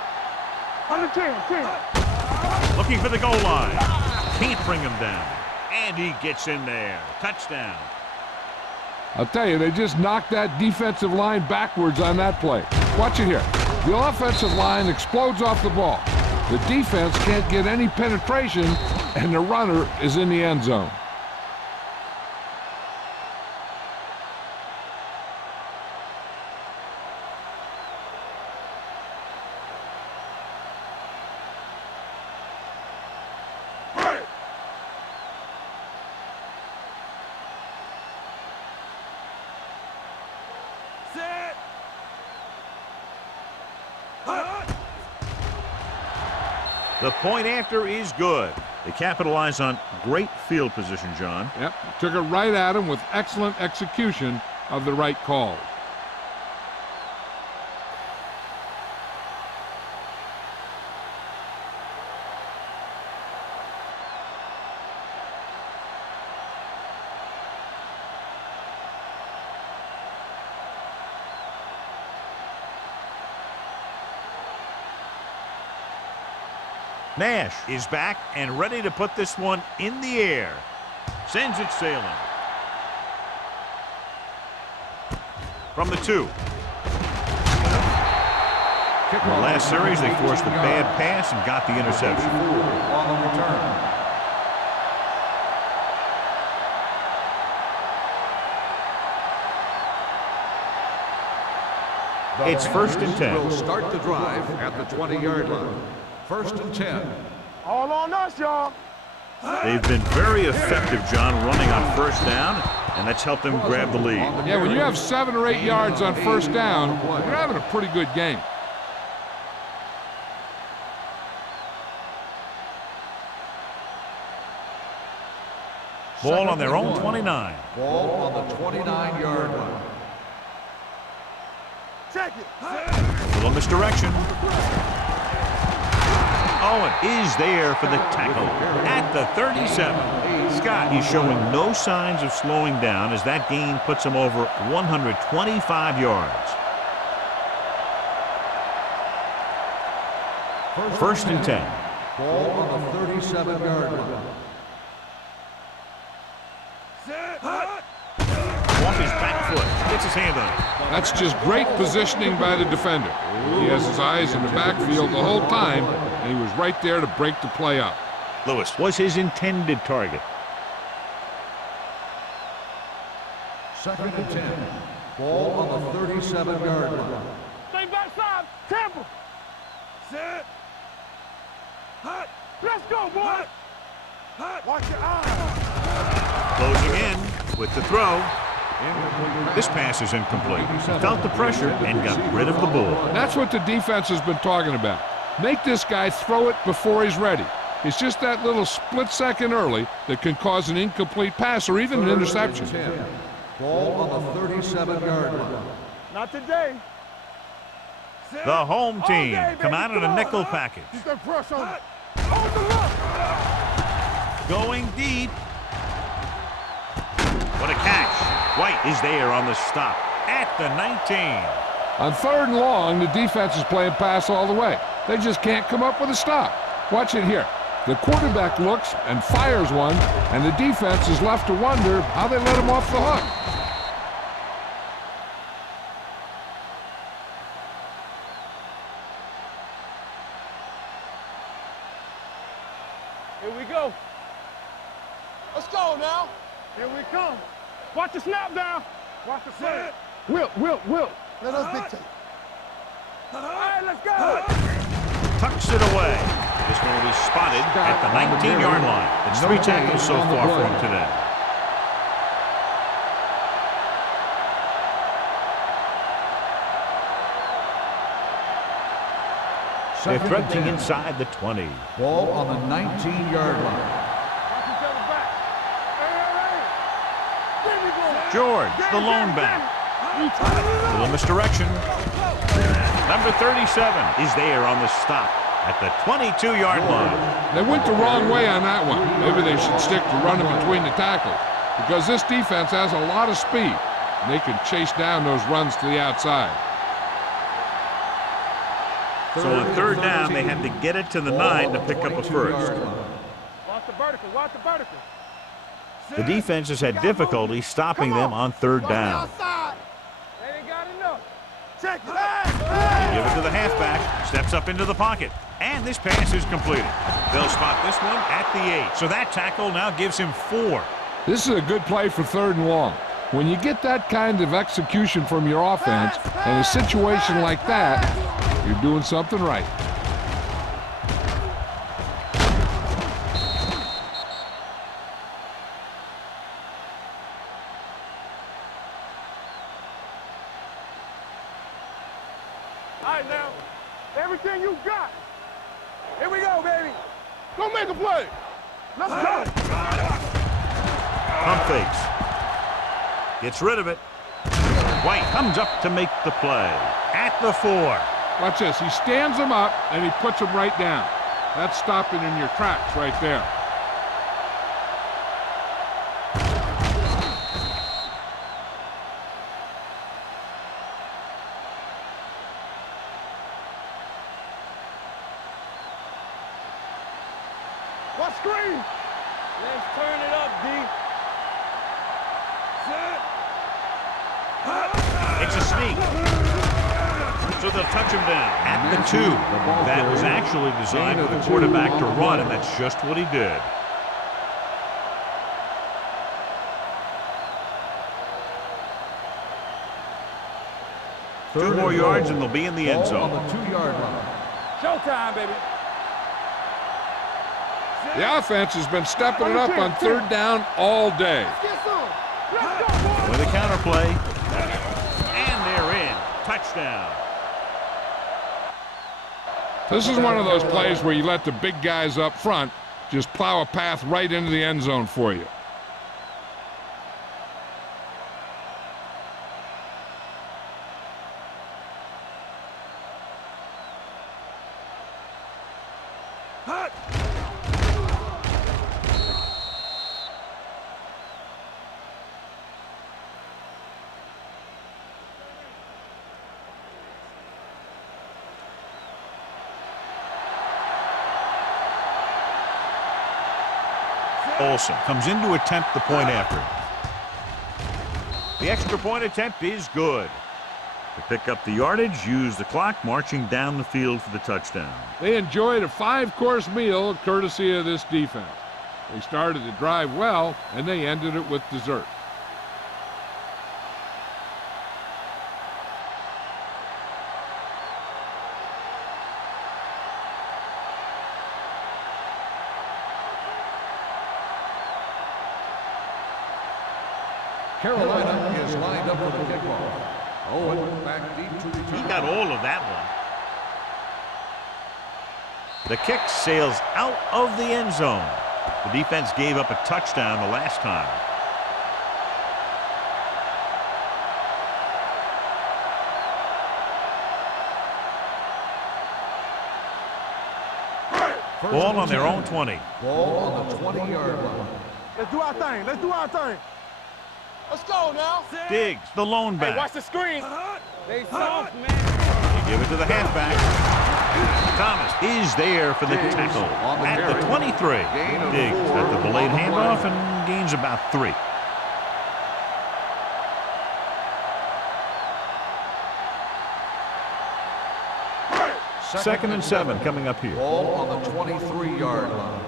On the 10. Looking for the goal line. Can't bring him down. And he gets in there. Touchdown. I'll tell you, they just knocked that defensive line backwards on that play. Watch it here. The offensive line explodes off the ball. The defense can't get any penetration, and the runner is in the end zone. The point after is good. They capitalize on great field position, John. Yep, took it right at him with excellent execution of the right call. Nash is back and ready to put this one in the air. Sends it sailing. From the 2. In the last series, they forced a bad pass and got the interception. On the return. It's first and 10. Will start the drive at the 20-yard line. First and 10. All on us, y'all. They've been very effective, John, running on first down, and that's helped them grab the lead. Yeah, when you have 7 or 8 yards on first down, you're having a pretty good game. Ball on their own 29. Ball on the 29-yard line. Check it. A little misdirection. Owen is there for the tackle at the 37. Scott, he's showing no signs of slowing down as that gain puts him over 125 yards. First and 10. Ball on the 37-yard line. Off his back foot. Gets his hand on it. That's just great positioning by the defender. He has his eyes in the backfield the whole time, and he was right there to break the play up. Lewis was his intended target. Second and 10. Ball on the 37-yard line. Stay backside. Tampa. Set. Hut. Let's go, boy. Hut. Watch your eyes. Closing in with the throw. This pass is incomplete. He felt the pressure and got rid of the ball. That's what the defense has been talking about. Make this guy throw it before he's ready. It's just that little split second early that can cause an incomplete pass or even an interception. Ball on the 37-yard line. Not today. The home team come out in a nickel package. Just a press on it. Hold the look. Going deep. What a catch. White is there on the stop at the 19. On 3rd and long, the defense is playing pass all the way. They just can't come up with a stop. Watch it here. The quarterback looks and fires one, and the defense is left to wonder how they let him off the hook. go now. Here we come. Watch the snap down. Watch the play. Whip. Let us dictate. All right, let's go. Tucks it away. This one will be spotted at the 19-yard line. It's 3 tackles so far for him today. They're threatening inside the 20. Ball on the 19-yard line. Watch each other back. Hey. Give me ball. George, the lone back. Little misdirection. Number 37 is there on the stop at the 22-yard line. They went the wrong way on that one. Maybe they should stick to running between the tackles because this defense has a lot of speed. And they can chase down those runs to the outside. So on 3rd down, they had to get it to the 9 to pick up a first. Watch the vertical. Watch the vertical. The defense has had difficulty stopping them on 3rd down. They ain't got enough. Check it. Give it to the halfback. Steps up into the pocket. And this pass is completed. They'll spot this one at the 8. So that tackle now gives him 4. This is a good play for 3rd and long. When you get that kind of execution from your offense in a situation like that, you're doing something right. All right, now. Everything you got. Here we go, baby. Go make a play. Let's go. Pump fakes. Gets rid of it. White comes up to make the play. At the 4. Watch this. He stands them up, and he puts them right down. That's stopping in your tracks right there. What screen? Let's turn it up, D. It's a sneak. So they'll touch him down at the 2. That was actually designed for the quarterback to run, and that's just what he did. Two more yards, and they'll be in the end zone. On the 2-yard line. Showtime, baby. The offense has been stepping it up on 3rd down all day. Let's get some. Let's go, boys. With a counterplay. And they're in. Touchdown. This is one of those plays where you let the big guys up front just plow a path right into the end zone for you. Olsen comes in to attempt the point after. The extra point attempt is good. To pick up the yardage, use the clock, marching down the field for the touchdown. They enjoyed a 5-course meal courtesy of this defense. They started the drive well, and they ended it with dessert. Carolina is lined up for the kickoff. Owen back deep to return. He got all of that one. The kick sails out of the end zone. The defense gave up a touchdown the last time. Ball on their own 20. Ball on the 20-yard line. Let's do our thing. Let's do our thing. Let's go now. Diggs, the lone Hey, back. watch the screen. They soft, man. They give it to the halfback. Thomas is there for the tackle at the 23. Diggs got the delayed handoff and gains about 3. Second and 7 coming up here. Ball on the 23-yard line.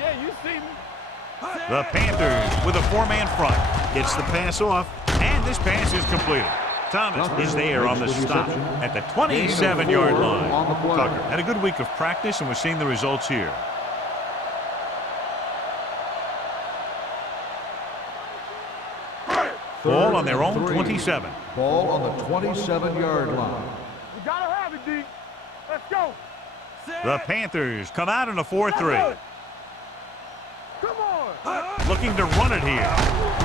Yeah, you see me. The Panthers with a four-man front. Gets the pass off, and this pass is completed. Thomas is there on the stop at the 27-yard line. Tucker had a good week of practice, and we're seeing the results here. Ball on their own 27. Ball on the 27-yard line. You gotta have it, D. Let's go. The Panthers come out in a 4-3. Come on. Looking to run it here.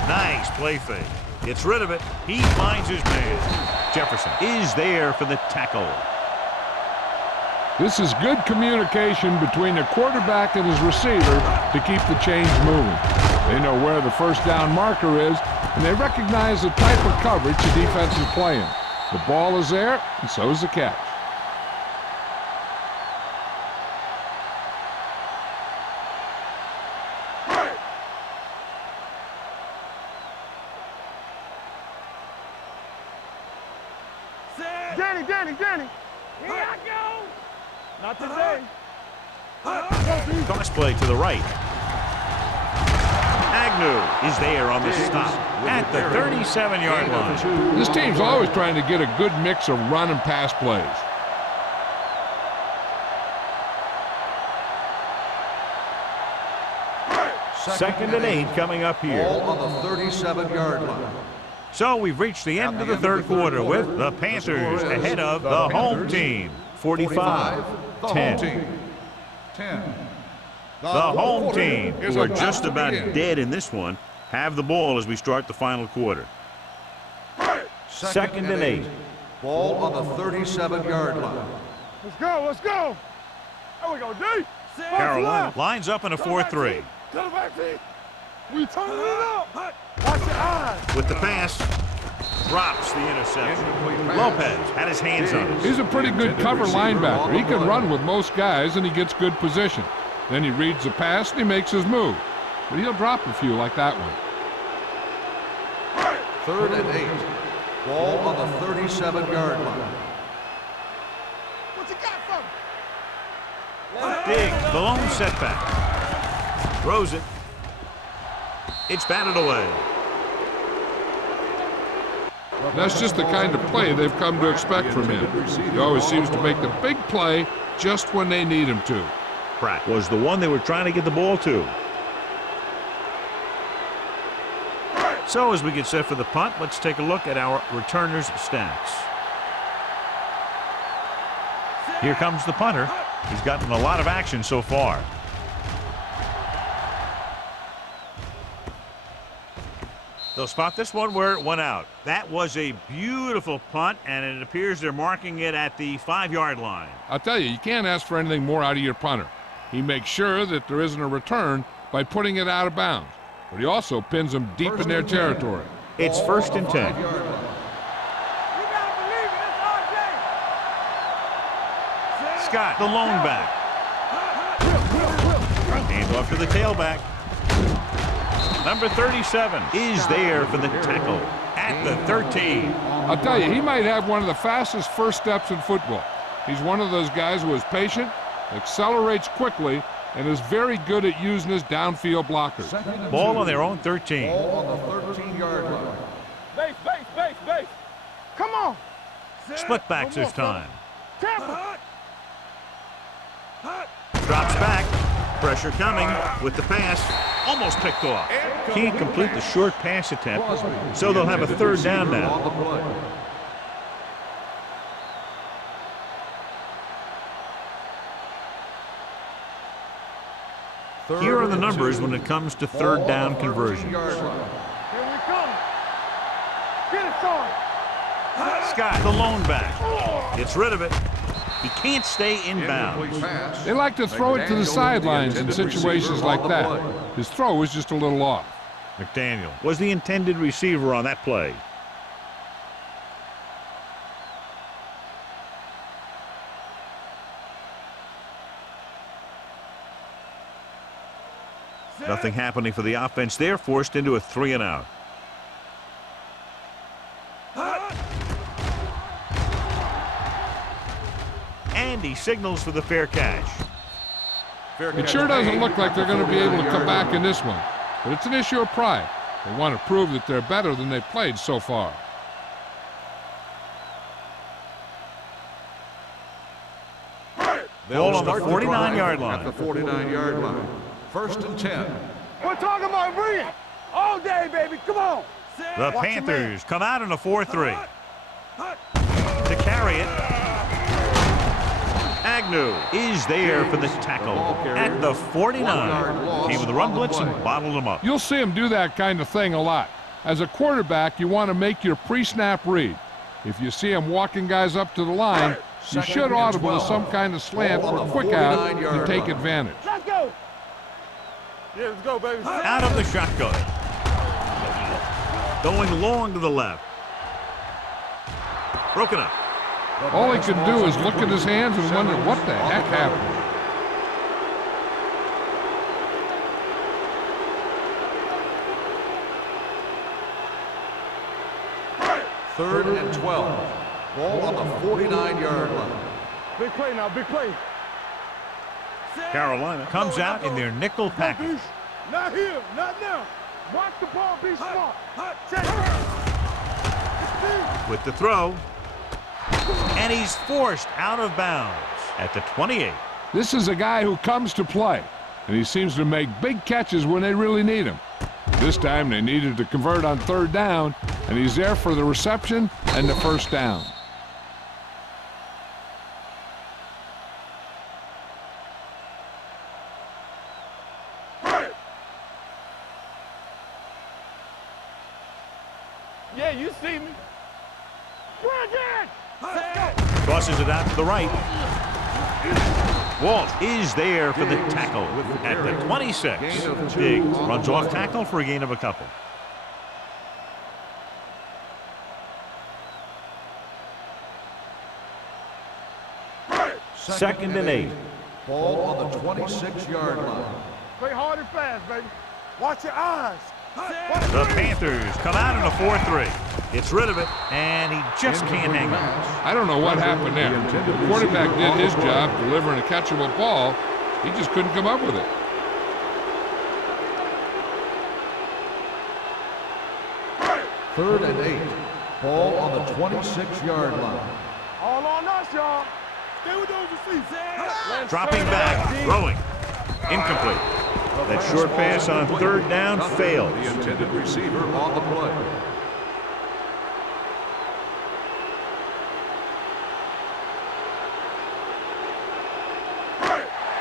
Nice play fake. Gets rid of it. He finds his man. Jefferson is there for the tackle. This is good communication between the quarterback and his receiver to keep the chains moving. They know where the first down marker is, and they recognize the type of coverage the defense is playing. The ball is there, and so is the catch. Danny. Here I go. Not today. Toss play to the right. Agnew is there on the stop at the 37-yard line. This team's always trying to get a good mix of run and pass plays. Second and 8 coming up here. Ball on the 37-yard line. So we've reached the end of the third quarter with the Panthers ahead of the home team. 45-10. The home team, who are just about dead in this one, have the ball as we start the final quarter. Second and 8. Ball on the 37-yard line. Let's go. There we go, D. Carolina lines up in a 4-3. To the back, D. We turning it up. Watch your eyes. With the pass, drops the interception. Lopez had his hands on it. He's a pretty good cover linebacker. He can run with most guys, and he gets good position. Then he reads the pass, and he makes his move. But he'll drop a few like that one. Third and 8. Ball on the 37-yard line. What you got for me? Diggs, the lone setback. Throws it. It's batted away. That's just the kind of play they've come to expect from him. He always seems to make the big play just when they need him to. Pratt was the one they were trying to get the ball to. So as we get set for the punt, let's take a look at our returners' stats. Here comes the punter. He's gotten a lot of action so far. They'll spot this one where it went out. That was a beautiful punt, and it appears they're marking it at the 5-yard line. I'll tell you can't ask for anything more out of your punter. He makes sure that there isn't a return by putting it out of bounds, but he also pins them deep in their territory. It's first and 10. You gotta believe it. It's RJ. Scott, the lone back. Hands off to the tailback. Number 37 is there for the tackle at the 13. I'll tell you, he might have one of the fastest first steps in football. He's one of those guys who is patient, accelerates quickly, and is very good at using his downfield blockers. Ball on their own 13. Ball on the 13-yard line. Base. Come on. Split backs this time. Tampa. Drops back. Pressure coming with the pass. Almost picked off. Can't complete the short pass attempt, so they'll have a third down now. Here are the numbers when it comes to third down conversions. Here we come. Get it, son. Scott, the lone back, gets rid of it. He can't stay inbounds. They like to throw it to the sidelines in situations like that. His throw was just a little off. McDaniel was the intended receiver on that play. Nothing happening for the offense there, forced into a 3-and-out. And he signals for the fair catch. It sure doesn't look like they're going to be able to come back in this one. but it's an issue of pride. They want to prove that they're better than they've played so far. Ball on the 49-yard line. At the 49-yard line. 1st and 10. We're talking about bring it. All day, baby. Come on. The Panthers come out in a 4-3. To carry it. Agnew is there for the tackle at the 49. Came with a run blitz and bottled him up. You'll see him do that kind of thing a lot. As a quarterback, you want to make your pre-snap read. If you see him walking guys up to the line, you should audible to some kind of slant or quick out to take advantage. Let's go. Yeah, let's go, baby. Out of the shotgun. Going long to the left. Broken up. All he can do is look at his hands and wonder what the heck happened. 3rd and 12. Ball on the 49-yard line. Big play now, big play. Carolina comes out in their nickel package. Not here, not now. Watch the ball, be smart. Check. With the throw. And he's forced out of bounds at the 28. This is a guy who comes to play, and he seems to make big catches when they really need him. This time they needed to convert on 3rd down, and he's there for the reception and the 1st down. Yeah, you see me. Tosses it out to the right. Walt is there for the tackle at the 26. Diggs runs off tackle for a gain of a couple. Second and 8. Ball on the 26-yard line. Play hard and fast, baby. Watch your eyes. The Panthers come out in a 4-3. Gets rid of it, and he just can't hang on. I don't know what happened there. The quarterback did his job delivering a catchable ball. He just couldn't come up with it. Third and 8. Ball on the 26-yard line. All on us, y'all. Stay with those receivers. Dropping back, throwing. Incomplete. That short pass on 3rd down fails. The intended receiver on the play.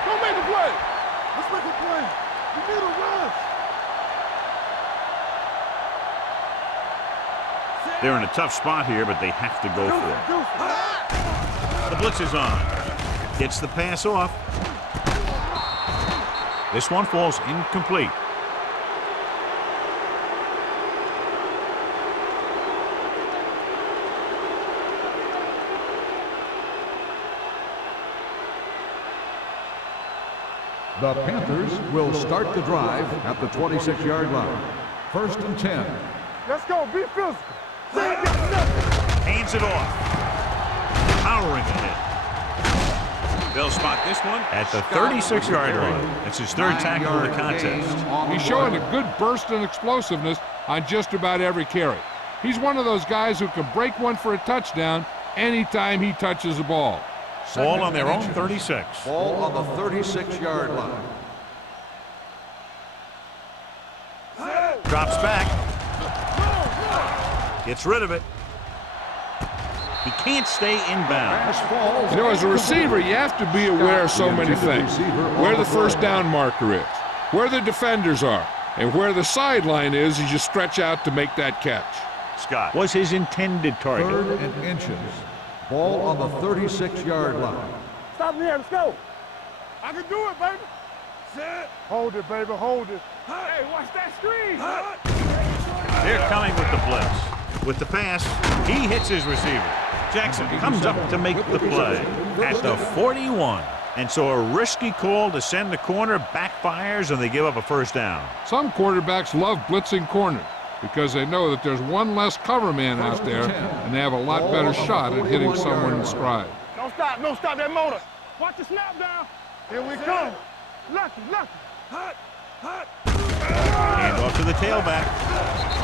Don't make a play. Let's make a play. You need a rush. They're in a tough spot here, but they have to go for it. The blitz is on. Gets the pass off. This one falls incomplete. The Panthers will start the drive at the 26-yard line. 1st and 10. Let's go. Be physical. Say it got nothing. Hands it off. Powering ahead. They'll spot this one at the 36-yard line. It's his 3rd tackle of the contest. He's showing a good burst and explosiveness on just about every carry. He's one of those guys who can break one for a touchdown anytime he touches the ball. Ball on their own 36. Ball on the 36-yard line. Drops back. Gets rid of it. He can't stay inbound. You know, as a receiver, you have to be aware of so many things. Where the 1st down marker is, where the defenders are, and where the sideline is as you stretch out to make that catch. Scott was his intended target. 3rd and inches. Ball on the 36-yard line. Stop here. Let's go. I can do it, baby. Set. Hold it, baby. Hold it. Hey, watch that screen. They're coming with the blitz. With the pass, he hits his receiver. Jackson comes up to make the play at the 41. And so a risky call to send the corner backfires, and they give up a 1st down. Some quarterbacks love blitzing corners because they know that there's one less cover man out there, and they have a lot better shot at hitting someone in stride. Don't stop. Don't stop that motor. Watch the snap down. Here we come. Lucky, lucky. Handled to the tailback.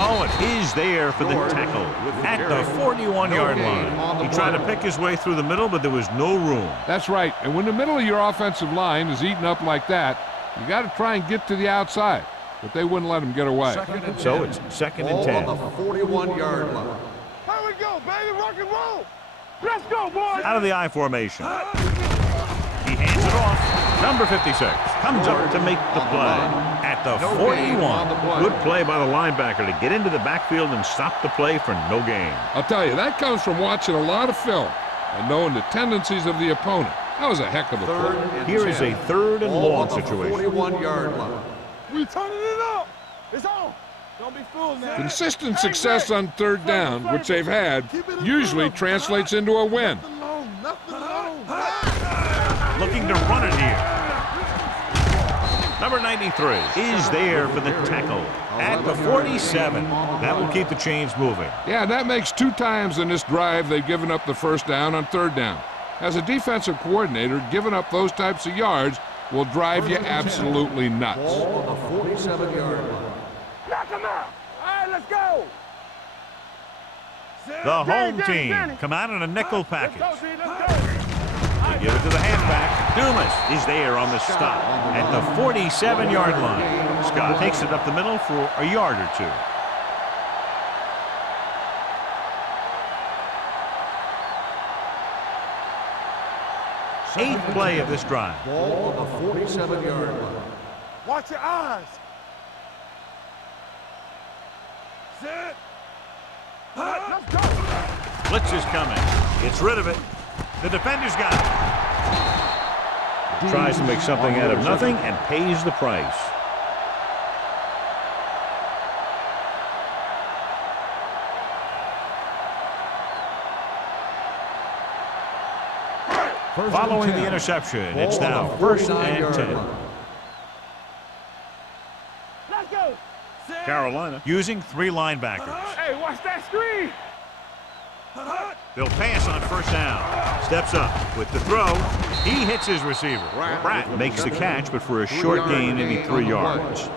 Oh, and he's there for the tackle at the 41-yard line. He tried to pick his way through the middle, but there was no room. That's right. And when the middle of your offensive line is eaten up like that, you got to try and get to the outside. But they wouldn't let him get away. So it's 2nd and 10. On the 41-yard line. Here we go, baby. Rock and roll. Let's go, boys. Out of the I formation. He hands it off. Number 56 comes up to make the play at the 41. Good play by the linebacker to get into the backfield and stop the play for no gain. I'll tell you, that comes from watching a lot of film and knowing the tendencies of the opponent. That was a heck of a play. Here is a 3rd and long situation. 41-yard line. We turning it up. It's on. Don't be fooled now. Consistent success on 3rd down, which they've had, usually translates into a win. Nothing long. Looking to run it here. Number 93 is there for the tackle at the 47. That will keep the chains moving. Yeah, that makes 2 times in this drive they've given up the 1st down on 3rd down. As a defensive coordinator, giving up those types of yards will drive you absolutely nuts. Ball on the 47-yard line. Knock him out. All right, let's go. The home team come out in a nickel package. Let's go, let's go. They give it to the halfback. Dumas is there on the stop at the 47-yard line. Scott takes it up the middle for a yard or 2. Eighth play of this drive. Ball on the 47-yard line. Watch your eyes. Sit. Let's go. Blitz is coming. Gets rid of it. The defender's got it. Tries to make something out of nothing and pays the price. Following the interception, it's now 1st and 10. Let's go. Carolina using 3 linebackers. Hey, watch that screen. They'll pass on 1st down. Steps up with the throw. He hits his receiver. Pratt makes the catch, but for a short gain, maybe 3 yards.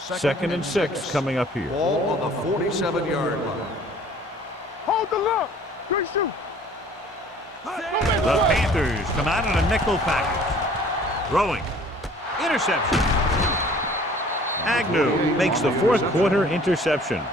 Second and 6 coming up here. Ball on the 47-yard line. Hold the look. Good shoot. The Panthers come out in a nickel package. Throwing. Interception. Agnew makes the 4th quarter interception.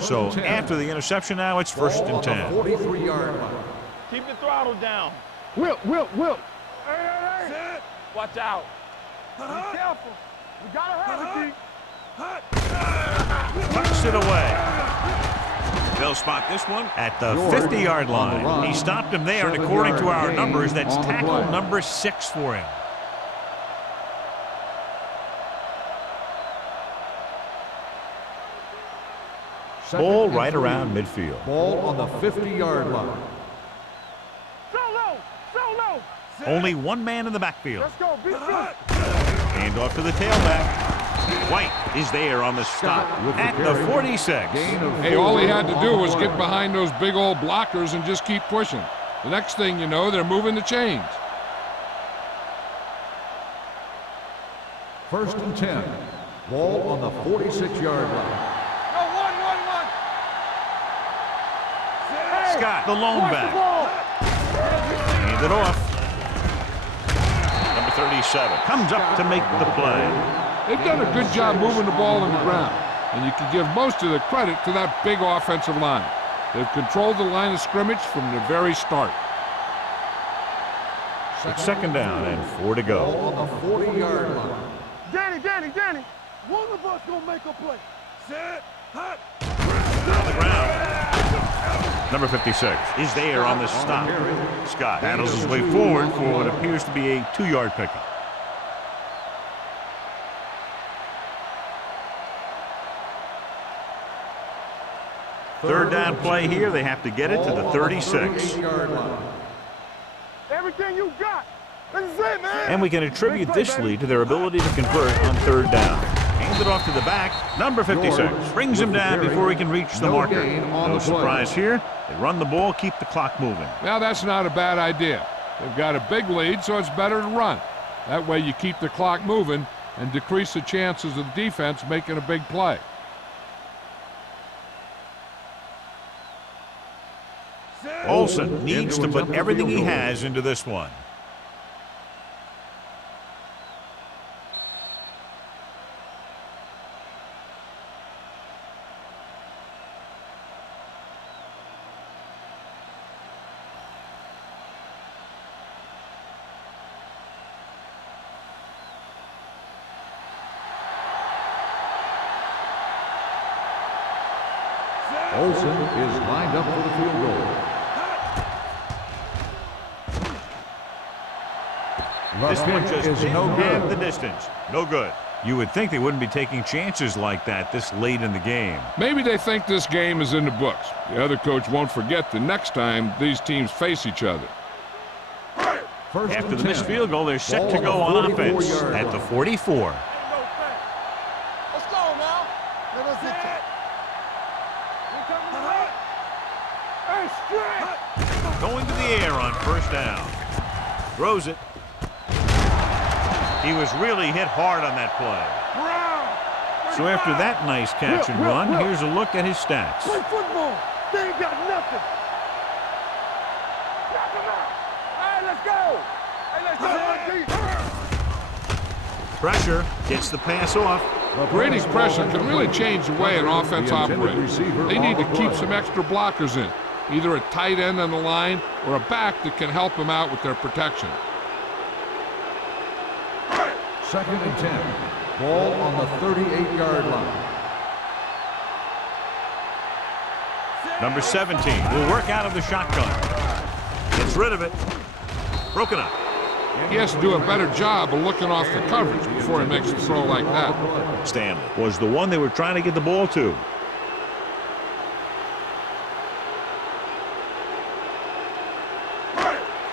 So after the interception now, it's 1st and 10. 43-yard line. Keep the throttle down. Wilt. Hey. Watch out. Be careful. We gotta have it, D. Tucks it away. They'll spot this one at the 50-yard line. He stopped him there, and according to our numbers, that's tackle number 6 for him. Ball right around midfield. Ball on the 50-yard line. Solo. Only 1 man in the backfield. Let's go. Be good. Hand off to the tailback. White is there on the stop at the 46. Hey, all he had to do was get behind those big old blockers and just keep pushing. The next thing you know, they're moving the chains. 1st and 10. Ball on the 46-yard line. Scott, the lone back. Hand it off. Number 37 comes up to make the play. They've done a good job moving the ball on the ground, and you can give most of the credit to that big offensive line. They've controlled the line of scrimmage from the very start. It's 2nd down and 4 to go. Ball on the 40-yard line. Danny. One of us gonna make a play. Set. Hot. On the ground. Number 56 is there on the stop. Scott handles his way forward for what appears to be a 2-yard pickup. Third down play here. They have to get it to the 36. 38-yard line. Everything you got. This is it, man. And we can attribute this lead to their ability to convert on third down. Hands it off to the back. Number 56 brings him down before he can reach the marker. No surprise here. They run the ball, keep the clock moving. Well, that's not a bad idea. They've got a big lead, so it's better to run. That way you keep the clock moving and decrease the chances of the defense making a big play. Olsen needs to put everything he has into this one. Olsen is lined up for the field goal. This one just is didn't no have good. the distance. No good. You would think they wouldn't be taking chances like that this late in the game. Maybe they think this game is in the books. The other coach won't forget the next time these teams face each other. First After and the missed 10. field goal, they're set to Ball go on on the offense 44-yard at the line. 44. Let's go now. Let us hit you. Hey, straight. Going to the air on first down. Throws it. He was really hit hard on that play. So after that nice catch and run, here's a look at his stats. Play football. They ain't got nothing. Knock him out. Hey, let's go. Hey, let's go. Pressure gets the pass off. Brady's pressure can really change the way an offense operates. They need to keep some extra blockers in, either a tight end on the line or a back that can help them out with their protection. Second and 10. Ball on the 38-yard line. Number 17 will work out of the shotgun. Gets rid of it. Broken up. He has to do a better job of looking off the coverage before he makes a throw like that. Stanley was the one they were trying to get the ball to.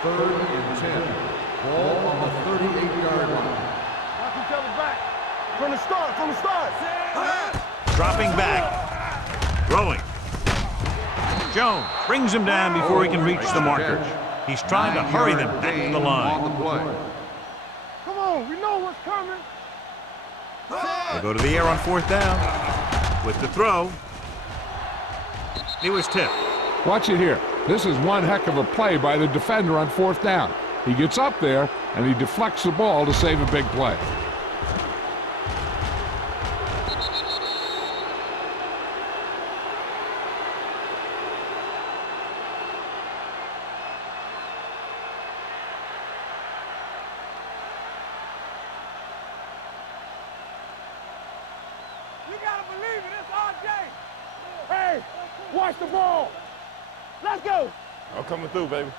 Third and 10. Ball on the 38-yard line. Knock each other back. From the start, from the start. Dropping back. Throwing. Jones brings him down before he can reach the marker. He's trying to hurry them back to the line. Come on, we know what's coming. They go to the air on fourth down. With the throw. He was tipped. Watch it here. This is one heck of a play by the defender on fourth down. He gets up there and he deflects the ball to save a big play. You gotta believe it, it's RJ. Hey, watch the ball. Let's go. I'm coming through, baby.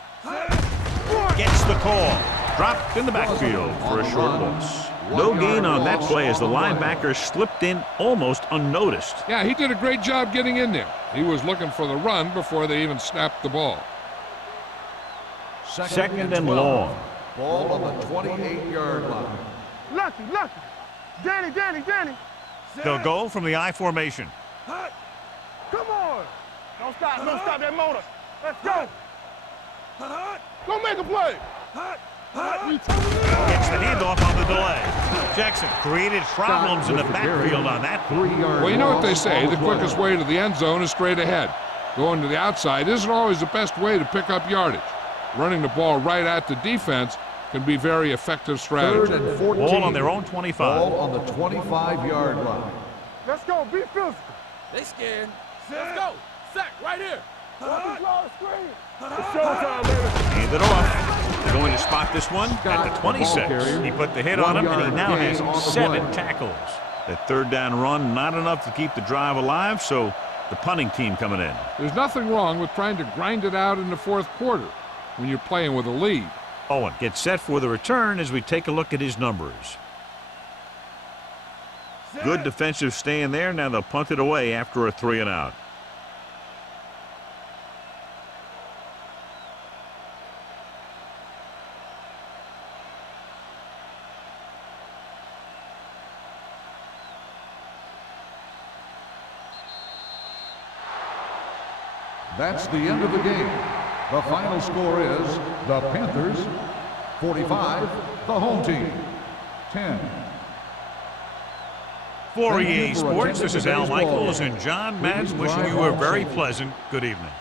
Gets the call. Dropped in the backfield for a short loss. No gain on that play as the linebacker slipped in almost unnoticed. Yeah, he did a great job getting in there. He was looking for the run before they even snapped the ball. Second and long. Ball on the 28-yard line. Lucky. Danny. They'll go from the I formation. Come on. Don't stop that motor. Let's go. Go make a play. Gets the handoff on the delay. Jackson created problems in the backfield on that play. Well, you know what they say, the quickest way to the end zone is straight ahead. Going to the outside isn't always the best way to pick up yardage. Running the ball right at the defense can be very effective strategy. Third and 14. Ball on their own 25. Ball on the 25-yard line. Let's go. Be physical. They scared. Let's go. Sack right here. Draw a screen. It's showtime, baby. Hand it off. They're going to spot this one at the 26. He put the hit on him, and he now has 7 tackles. That third down run, not enough to keep the drive alive, so the punting team coming in. There's nothing wrong with trying to grind it out in the fourth quarter when you're playing with a lead. Owen gets set for the return as we take a look at his numbers. Good defensive stand there. Now they'll punt it away after a 3 and out. That's the end of the game. The final score is the Panthers 45, the home team 10. For Thank you EA for Sports, attending this is Al today's ball Michaels game. and John Please Madden wishing drive you a home very safe. pleasant good evening.